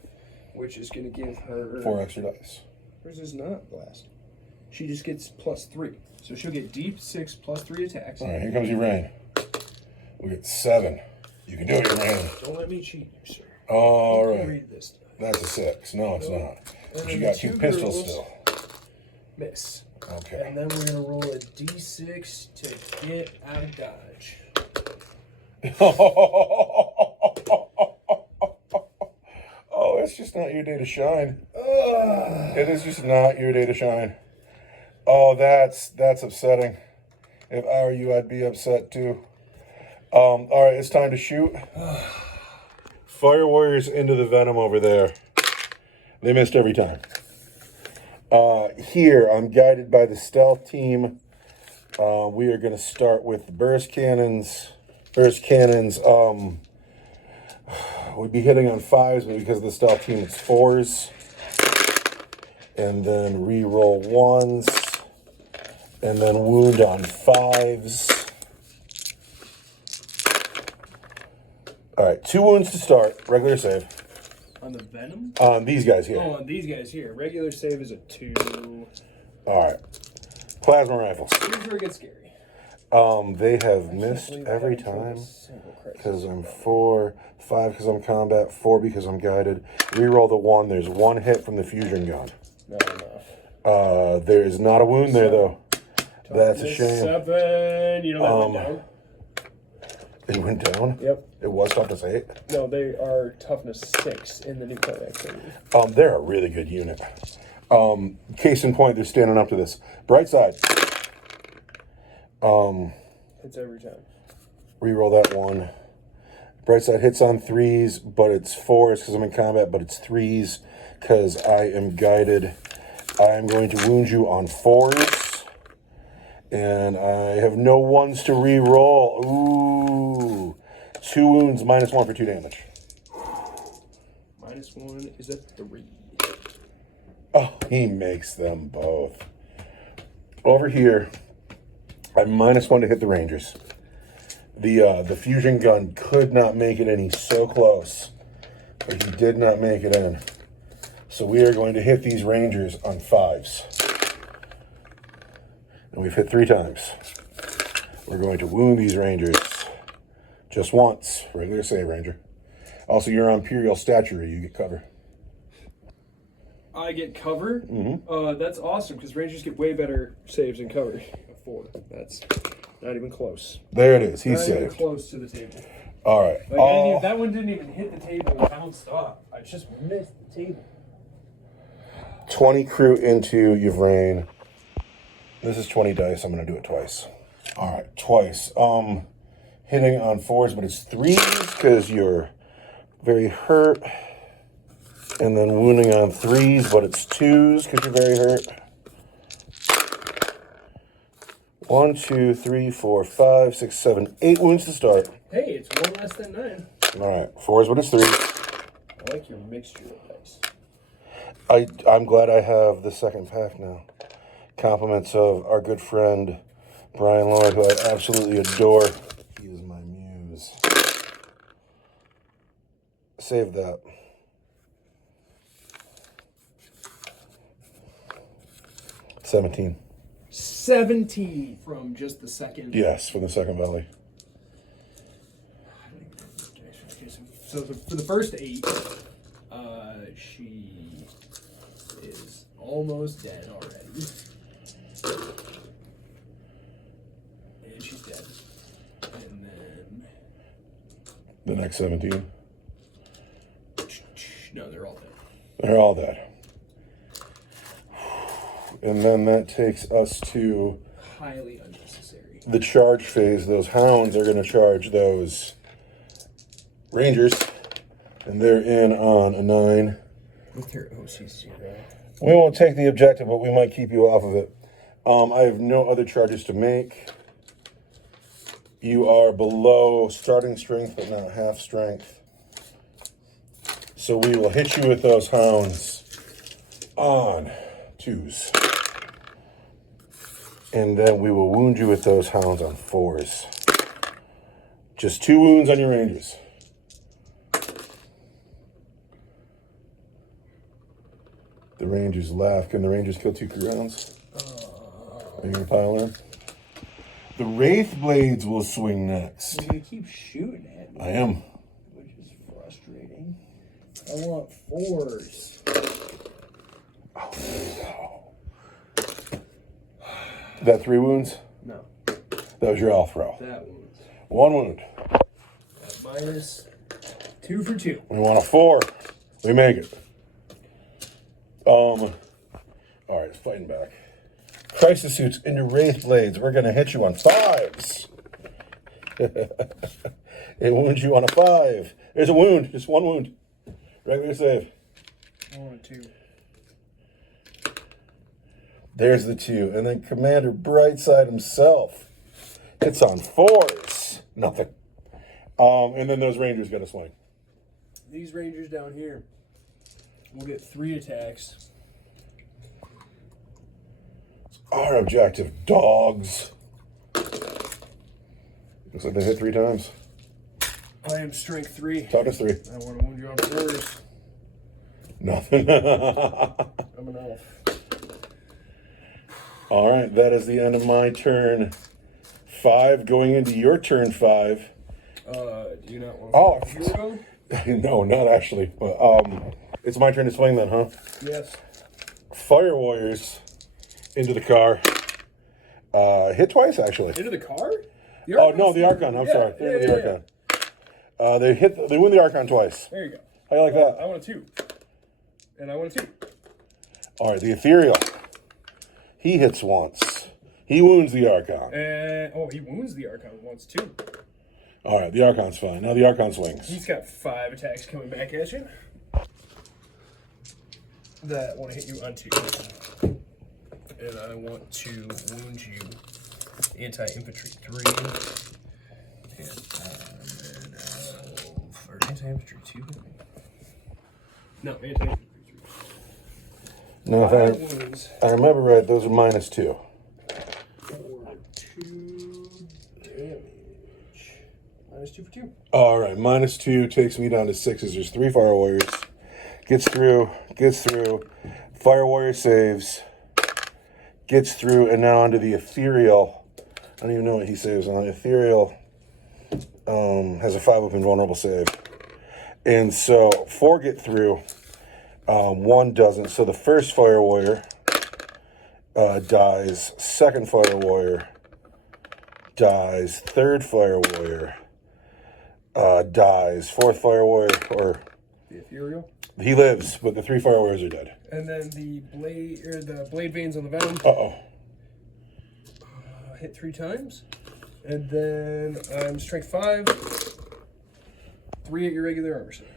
which is going to give her 4 extra dice. Hers is not blast. She just gets +3. So she'll get deep 6 +3 attacks. All right, here comes your rain. We get 7. You can do it, your rain. Don't let me cheat you, sir. All You can right. read this stuff. That's a 6. No, it's not. But And you then got 2 two pistols girls. still. Miss. Okay. And then we're going to roll a d6 to get out of dodge. Oh, it's just not your day to shine. It is just not your day to shine. Oh, that's upsetting. If I were you, I'd be upset too. All right, it's time to shoot. Fire Warriors into the Venom over there. They missed every time. Here, I'm guided by the stealth team. We are going to start with the burst cannons. Burst cannons would be hitting on 5s, but because of the stealth team, it's 4s. And then re-roll 1s. And then wound on 5s. All right, 2 wounds to start. Regular save. On the Venom? On these guys here. Oh, on these guys here. Regular save is a 2. All right. Plasma rifles. Here's where it gets scary. They have missed every time because I'm 4, 5 because I'm combat, 4 because I'm guided. Reroll the 1. There's 1 hit from the fusion gun. Not enough. There is not a wound there though. That's a shame. 7. You know that went down? It went down? Yep. It was toughness 8? No, they are toughness 6 in the new card activity. They're a really good unit. Case in point, they're standing up to this. Bright side. Hits every time. Reroll that 1. Bright side hits on 3s, but it's 4s because I'm in combat, but it's 3s because I am guided. I am going to wound you on 4s. And I have no 1s to reroll. Ooh. 2 wounds, -1 for 2 damage. -1 is a 3. Oh, he makes them both. Over here, I'm -1 to hit the Rangers. The fusion gun could not make it in. He's so close, but he did not make it in. So we are going to hit these Rangers on 5s. And we've hit 3 times. We're going to wound these Rangers just once. Regular save, Ranger. Also, you're on Imperial stature. You get cover. I get cover? Mm-hmm. That's awesome, because Rangers get way better saves and cover. A 4. That's not even close. There it is. He's Not even saved. close to the table. All right. Like, that one didn't even hit the table and bounced off. I just missed the table. 20 crew into Yvrain. This is 20 dice. I'm going to do it twice. All right, twice. Hitting on 4s, but it's 3s because you're very hurt. And then wounding on 3s, but it's 2s because you're very hurt. 1, 2, 3, 4, 5, 6, 7, 8 wounds to start. Hey, it's 1 less than 9. All right, 4s, but it's 3s. I like your mixture of dice. I'm glad I have the second pack now. Compliments of our good friend Brian Lord, who I absolutely adore. He is my muse. Save that. $17. 17 from just the second. Yes, from the second volley. So for the first 8, She is almost dead already. And she's dead. And then... The next 17. No, they're all dead. They're all dead. And then that takes us to Highly unnecessary. the charge phase. Those hounds are going to charge those rangers. And they're in on a 9. With your OC0. We won't take the objective, but we might keep you off of it. I have no other charges to make. You are below starting strength, but not half strength. So we will hit you with those hounds on 2s. And then we will wound you with those hounds on 4s. Just 2 wounds on your rangers. The rangers laugh. Can the rangers kill 2 crew rounds? Are you going to pile in? The Wraith Blades will swing next. You're going to keep shooting at me. I am. Which is frustrating. I want 4s. Oh, there you go. That 3 wounds? No. That was your all throw. That wounds. 1 wound. Minus 2 for 2. We want a 4. We make it. All right, fighting back. Crisis suits into Wraith Blades. We're going to hit you on 5s. It wounds you on a 5. There's a wound. Just 1 wound. Regular save. I want a 2. There's the 2. And then Commander Brightside himself hits on 4s. Nothing. And then those Rangers got to swing. These Rangers down here will get 3 attacks. Our objective, dogs. Looks like they hit 3 times. I am strength 3. Talk us 3. I want to wound you on 4s. Nothing. I'm an elf. All right, that is the end of my turn 5. Going into your turn 5. Do you not want to hero? No, not actually. But it's my turn to swing then, huh? Yes. Fire Warriors into the car. Hit twice, actually. Into the car? Oh, no, the Archon. I'm sorry. Yeah, the Archon. They win the Archon twice. There you go. How you like that? I want a 2. And I want a 2. All right, the Ethereal. He hits once. He wounds the Archon. And, he wounds the Archon once, too. All right, the Archon's fine. Now the Archon swings. He's got 5 attacks coming back at you. That want to hit you on 2. And I want to wound you anti-infantry 3. And or anti-infantry 2. No, anti-infantry 3. No, 5 wounds. I remember right, those are -2. For 2 damage. -2 for 2. All right, -2 takes me down to 6. There's 3 Fire Warriors. Gets through. Fire Warrior saves. Gets through, and now onto the Ethereal. I don't even know what he saves on. Ethereal has a 5-up invulnerable save. And so 4 get through. 1 doesn't. So the first Fire Warrior dies. Second Fire Warrior dies. Third Fire Warrior dies. Fourth Fire Warrior, or The Ethereal. he lives, but the 3 Fire Warriors are dead. And then the blade veins on the venom. Hit 3 times. And then I'm strength 5. 3 at your regular armor save.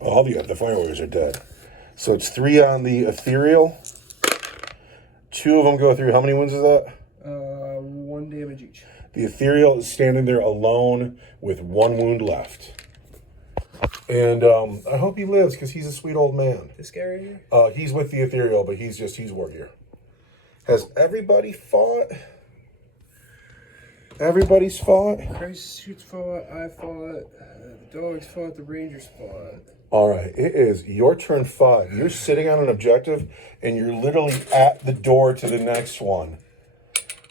All the Fire Warriors are dead. So it's 3 on the Ethereal. 2 of them go through. How many wounds is that? 1 damage each. The Ethereal is standing there alone with 1 wound left. And I hope he lives because he's a sweet old man. This guy right here? He's with the Ethereal, but he's war gear. Has everybody fought? Everybody's fought? Crisis suits fought, I fought, the dogs fought, the rangers fought. All right, it is your turn 5. You're sitting on an objective, and you're literally at the door to the next one.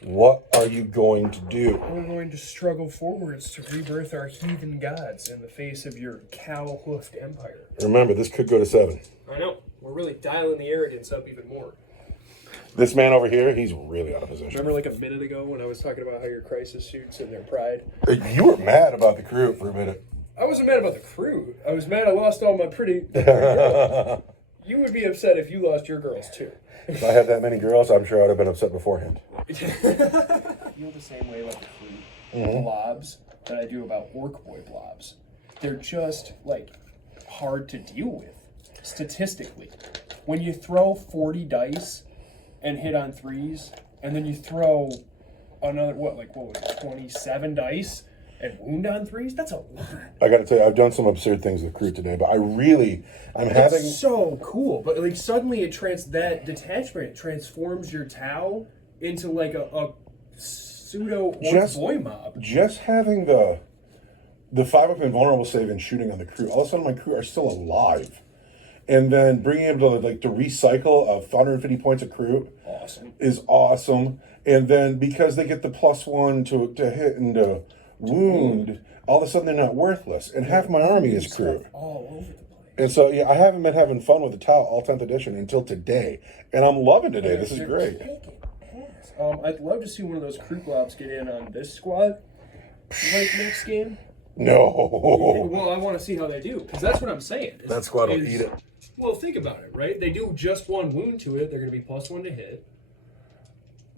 What are you going to do? We're going to struggle forwards to rebirth our heathen gods in the face of your cow-hoofed empire. Remember, this could go to 7. I know. We're really dialing the arrogance up even more. This man over here, he's really out of position. Remember like a minute ago when I was talking about how your crisis suits and their pride? You were mad about the crew for a minute. I wasn't mad about the crew. I was mad I lost all my pretty girls. You would be upset if you lost your girls too. If I had that many girls, I'm sure I'd have been upset beforehand. I feel the same way about the crew blobs that I do about Orc Boy blobs. They're just like hard to deal with statistically. When you throw 40 dice and hit on 3s, and then you throw another, what was it, 27 dice and wound on 3s? That's a lot. I got to tell you, I've done some absurd things with crew today, but I'm having... It's so cool, but like suddenly that detachment transforms your Tau into like a pseudo Orc Boy mob. Just having the 5-up invulnerable save and shooting on the crew, all of a sudden my crew are still alive. And then bringing them to recycle of 150 points of crew is awesome. And then because they get the +1 to hit and to wound, all of a sudden they're not worthless. And half my army is crew. All over the place. And so I haven't been having fun with the Tau all 10th edition until today. And I'm loving today. This is great. I'd love to see one of those crew blobs get in on this squad next game. No. Well, I want to see how they do, because that's what I'm saying. That squad will eat it. Well, think about it, right? They do just 1 wound to it. They're going to be +1 to hit.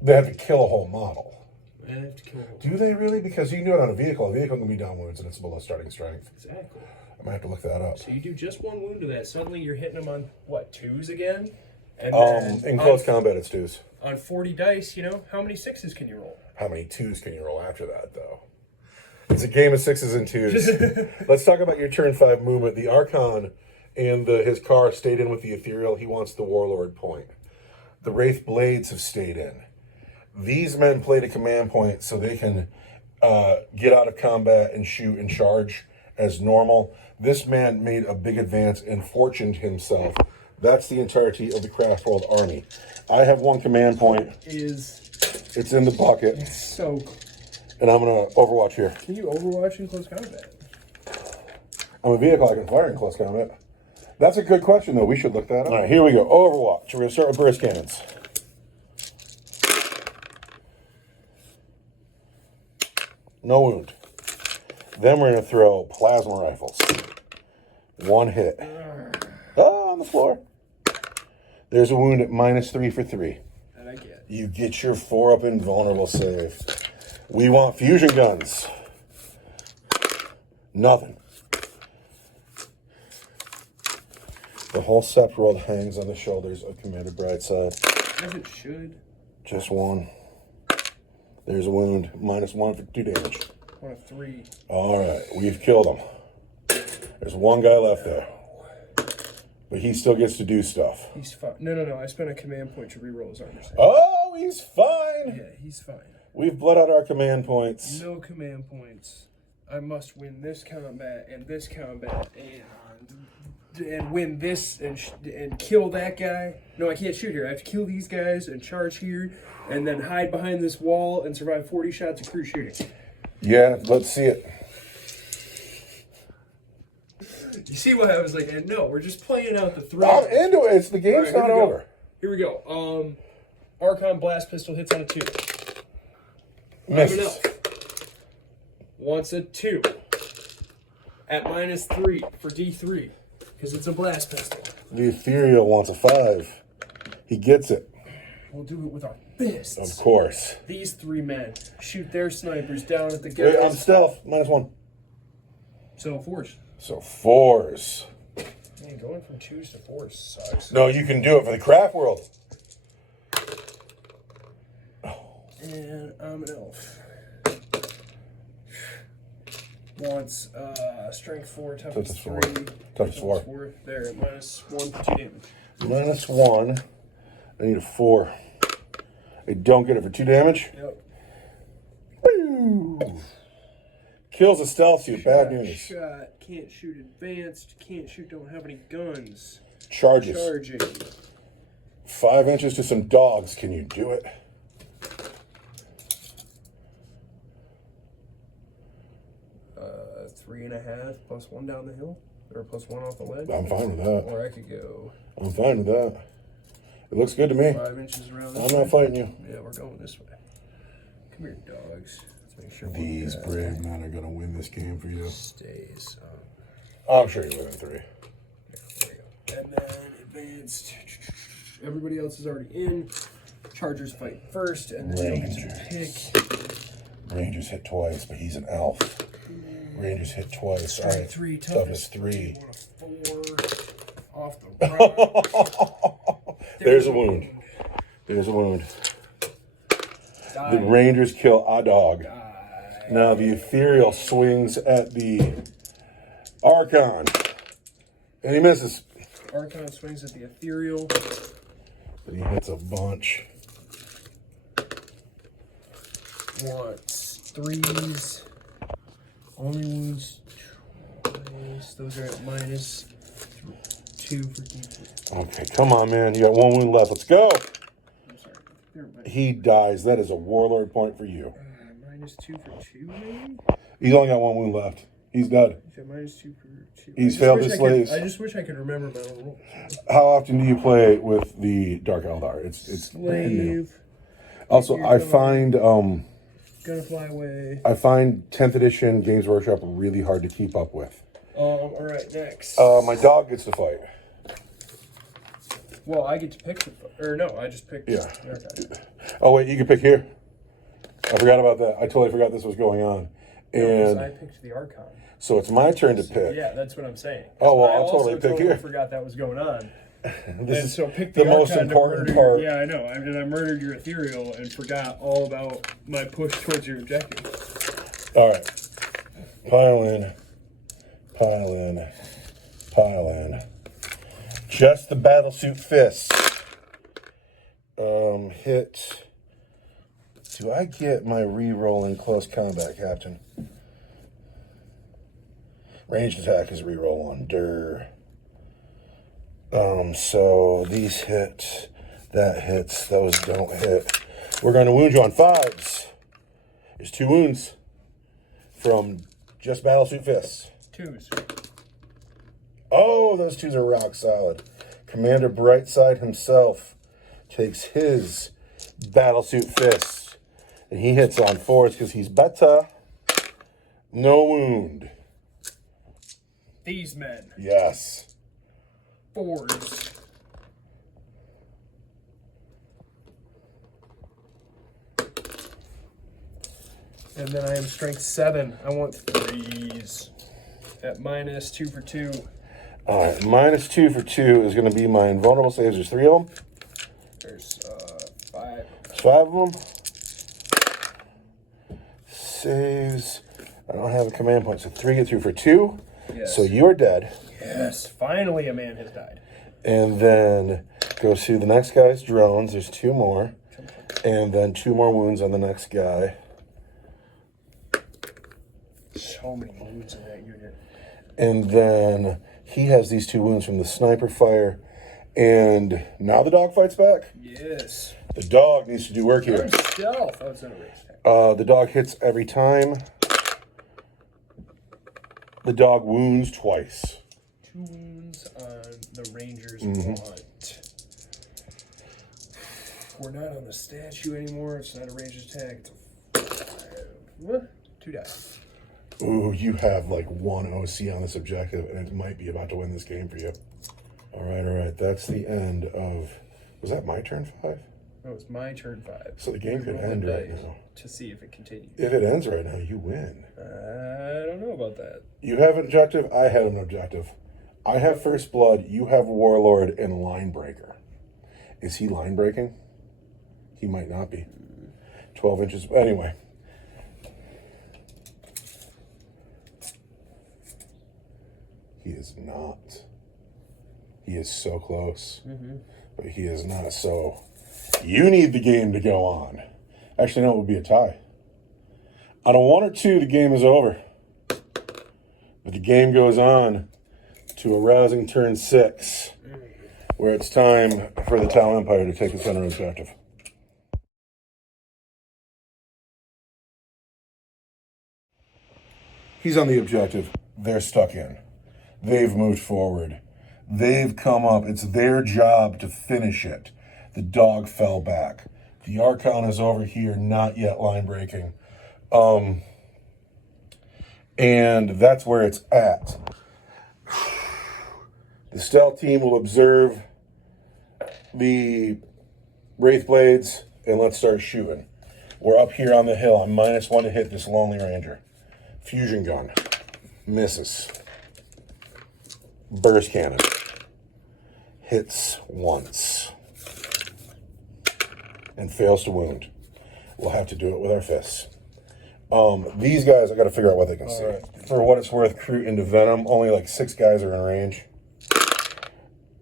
They have to kill a whole model. And they have to kill a whole Do they really? Because you can do it on a vehicle. A vehicle can be down wounds and it's below starting strength. Exactly. I might have to look that up. So you do just 1 wound to that. Suddenly you're hitting them on, 2s again? And then in close combat, it's 2s. On 40 dice, how many 6s can you roll? How many 2s can you roll after that, though? It's a game of 6s and 2s. Let's talk about your turn 5 movement. The Archon and his car stayed in with the Ethereal. He wants the Warlord point. The Wraith Blades have stayed in. These men played a command point so they can get out of combat and shoot and charge as normal. This man made a big advance and fortuned himself. That's the entirety of the Craft World army. I have 1 command point. It's in the bucket. It's so cool. And I'm going to Overwatch here. Can you Overwatch in close combat? I'm a vehicle I can fire in close combat. That's a good question, though. We should look that up. All right, here we go. Overwatch. We're going to start with burst cannons. No wound. Then we're going to throw plasma rifles. 1 hit. Oh, on the floor. There's a wound at -3 for 3. That I get. You get your 4-up invulnerable save. We want fusion guns. Nothing. The whole Sept world hangs on the shoulders of Commander Brightside. As it should. Just 1. There's a wound. -1 for 2 damage. 1 of 3. All right, we've killed him. There's 1 guy left there. But he still gets to do stuff. He's fine. No. I spent a command point to reroll his armor save. Oh, he's fine. Yeah, he's fine. We've bled out our command points. No command points. I must win this combat and this combat and win this and kill that guy. No, I can't shoot here. I have to kill these guys and charge here and then hide behind this wall and survive 40 shots of crew shooting. Yeah, let's see it. You see why I was like, and no, we're just playing out the threat. I'm into it. The game's not over. Here we go. Archon Blast Pistol hits on a 2. Misses. Wants a 2. At -3 for D3. Because it's a blast pistol. The Ethereal wants a 5. He gets it. We'll do it with our fists. Of course. These 3 men shoot their snipers down at the guys. Wait, I'm stealth. -1. So 4s. So 4s. Man, going from 2s to 4s sucks. No, you can do it for the Craft World. And I'm an elf. Wants strength 4, toughness 3. Toughness 4. There, -1 for 2 damage. -1. I need a 4. I don't get it for 2 damage. Yep. Woo! Kills a stealth suit. Bad news. Shot. Can't shoot advanced. Can't shoot. Don't have any guns. Charges. Charging. 5 inches to some dogs. Can you do it? 3.5 plus 1 down the hill, or plus 1 off the ledge. I'm fine with that. Or I could go. I'm fine with that. It looks good to me. 5 inches around. I'm not fighting you. Yeah, we're going this way. Come here, dogs. Let's make sure These brave men are gonna win this game for you. stays. I'm sure you're within 3. There we go. And then advanced. Everybody else is already in. Chargers fight first, and then you get to pick. Rangers hit twice, but he's an elf. Rangers hit twice. All right. 3, Toughness 3. You want a 4 off the rock. There's a wound. There's a wound. Die. The Rangers kill a dog. Die. Now the Ethereal swings at the Archon. And he misses. Archon swings at the Ethereal. But he hits a bunch. Wants 3s. Only wounds twice. Those are at -2 for deep. Okay, come on, man. You got 1 wound left. Let's go. I'm sorry. They're He dies. That is a warlord point for you. -2 for 2, maybe? He's only got 1 wound left. He's dead. Yeah, -2 for 2. He's failed his slaves. I just wish I could remember my own rules. How often do you play with the Dark Eldar? It's brand new. Slave. Also, I find Gonna fly away. 10th edition Games Workshop really hard to keep up with. All right, next. My dog gets to fight. Well, I get to pick or no, I just picked. Yeah. Okay. Oh wait, you can pick here. I forgot about that. I totally forgot this was going on. Because I And picked the Archon. so it's my turn to pick. Yeah, that's what I'm saying. Oh, well, I I'll also totally pick here. forgot that was going on. This And is so pick the the most Archon to important murder part. Yeah, I know. And I murdered your Ethereal and forgot all about my push towards your objective. All right. Pile in. Pile in. Pile in. Just the battlesuit fists. Hit. Do I get my reroll in close combat, Captain? Ranged attack is reroll on Dur. So these hit, that hits, those don't hit. We're going to wound you on 5s. There's 2 wounds from just battlesuit fists. 2s. Oh, those 2s are rock solid. Commander Brightside himself takes his battlesuit fists, and he hits on 4s because he's better. No wound. These men. Yes. 4s. And then I am strength 7. I want 3s. At -2 for 2. All right, -2 for 2 is going to be my invulnerable saves. There's 3 of them. There's 5. There's 5 of them. Saves. I don't have a command point, so 3 get through for 2. Yes. So you're dead. Yes, finally a man has died. And then go to the next guy's drones. There's 2 more. And then 2 more wounds on the next guy. So many wounds in that unit. And then he has these 2 wounds from the sniper fire. And now the dog fights back. Yes. The dog needs to do work here. Good stealth. Oh, it's not a race attack. The dog hits every time. The dog wounds twice. 2 wounds on the Rangers Mm-hmm. want. We're not on the statue anymore. It's not a Rangers attack. It's a 5. 2 die. Ooh, you have like 1 OC on this objective, and it might be about to win this game for you. All right. That's the end of... Was that my turn 5? No, it's my turn 5. So the game could Roll the end right dice now. to see if it continues. If it ends right now, you win. I don't know about that. You have an objective. I have an objective. I have First Blood. You have Warlord and Line Breaker. Is he line breaking? He might not be. 12 inches. Anyway. He is not. He is so close. Mm-hmm. But he is not. So you need the game to go on. Actually, no, it would be a tie. On a 1 or 2, the game is over. But the game goes on to a rousing turn 6, where it's time for the Tau Empire to take its center objective. He's on the objective. they're stuck in. They've moved forward. They've come up. It's their job to finish it. The dog fell back. The Archon is over here, not yet line breaking. And that's where it's at. The stealth team will observe the Wraith Blades, and let's start shooting. We're up here on the hill. I'm -1 to hit this Lonely Ranger. Fusion gun. Misses. Burst cannon. Hits once. And fails to wound. We'll have to do it with our fists. These guys, I got to figure out what they can see. Right. For what it's worth, Crew into Venom. Only like 6 guys are in range.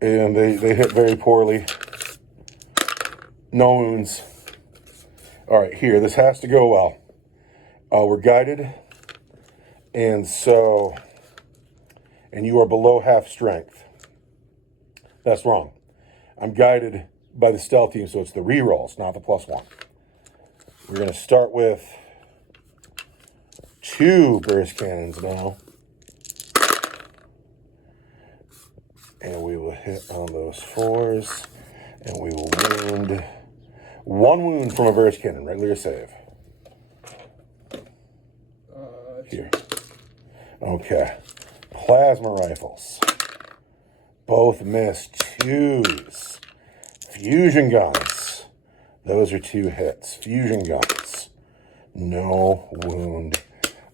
And they hit very poorly. No wounds. All right, here. This has to go well. We're guided. And so... And you are below half strength. That's wrong. I'm guided by the stealth team, so it's the rerolls, not the +1. We're going to start with 2 burst cannons now. And we will hit on those 4s. And we will wound 1 wound from a burst cannon. Regular save. Here. Okay. Plasma rifles. Both missed 2s. Fusion guns. Those are 2 hits. Fusion guns. No wound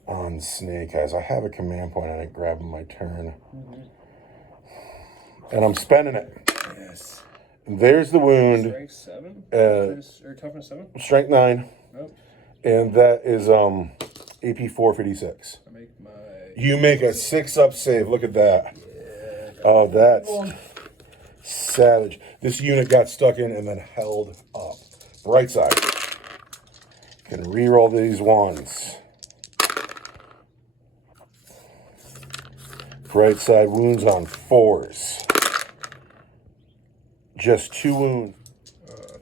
on Snake Eyes. I have a command point. I didn't grab my turn. And I'm spending it. Yes. And there's the wound. Strength 7? Or toughness 7? Strength 9. Oh. And that is AP 456. I make my... You make a 6-up save. Look at that. Yeah. Oh, that's savage. This unit got stuck in and then held up. Right side. Can reroll these ones. Right side wounds on 4s. Just 2 wounds.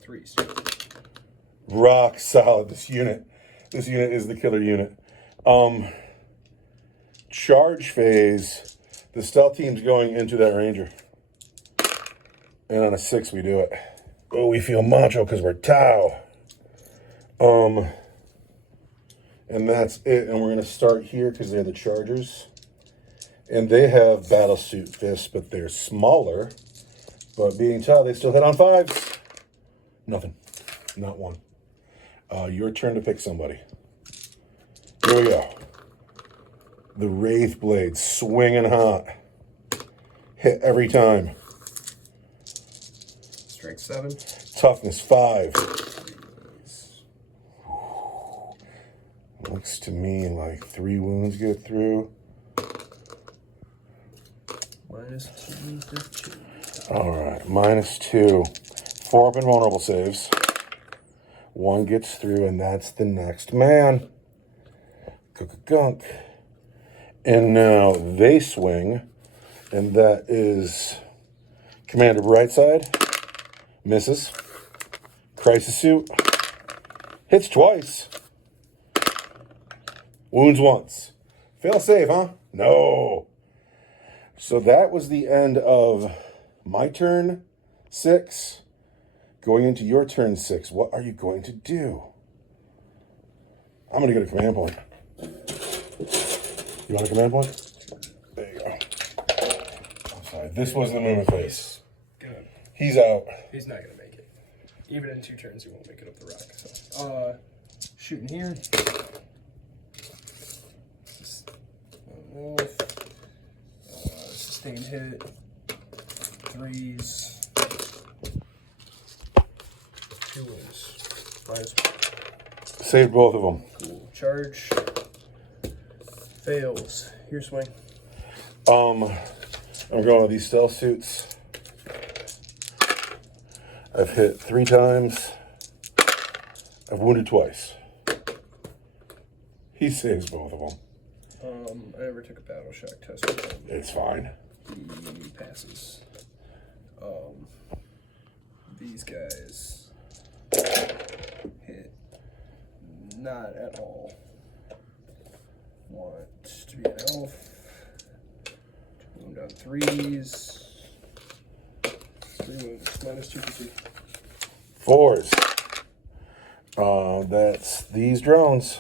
3s. Rock solid. This unit is the killer unit. Charge phase. The stealth team's going into that ranger. And on a 6 we do it. Oh, we feel macho because we're Tau. And that's it. And we're going to start here because they're the Chargers. And they have battlesuit fists, but they're smaller. But being Tau, they still hit on 5s. Nothing. Not 1. Your turn to pick somebody. Here we go. The Wraith Blade, swinging hot. Hit every time. Strength 7. Toughness 5. Looks to me like 3 wounds get through. -2. All right, -2. 4 up invulnerable saves. 1 gets through, and that's the next man. Gunk. And now they swing, and that is Commander Brightside. Misses. Crisis suit. Hits twice. Wounds once. Fail save, huh? No. So that was the end of my turn 6. Going into your turn 6. What are you going to do? I'm going to get a command point. You want a command point? There you go. I'm sorry. This was the movement phase. Good. He's out. He's not going to make it. Even in 2 turns, he won't make it up the rock. So, shooting here. Sustained hit. 3s. 2 wounds. Saved both of them. Cool. Charge. Fails. Here, swing. I'm going with these stealth suits. I've hit 3 times. I've wounded twice. He saves both of them. I never took a battle shock test with him. It's fine. He passes. These guys hit not at all. Want to be an elf. got threes. 3 wounds. -2 PC. 4s. That's these drones.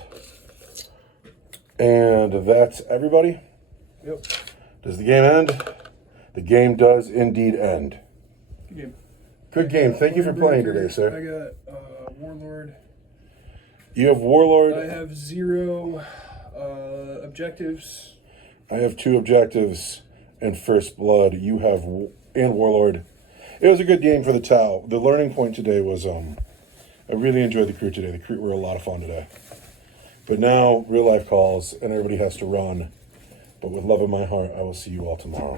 And that's everybody. Yep. Does the game end? The game does indeed end. Good game. Good game. Thank you for playing today, sir. I got Warlord. You have Warlord. I have 0 objectives. I have 2 objectives and First Blood. You have and Warlord. It was a good game for the Tau. The learning point today was I really enjoyed the crew today. The crew were a lot of fun today. But now real life calls and everybody has to run. But with love in my heart, I will see you all tomorrow.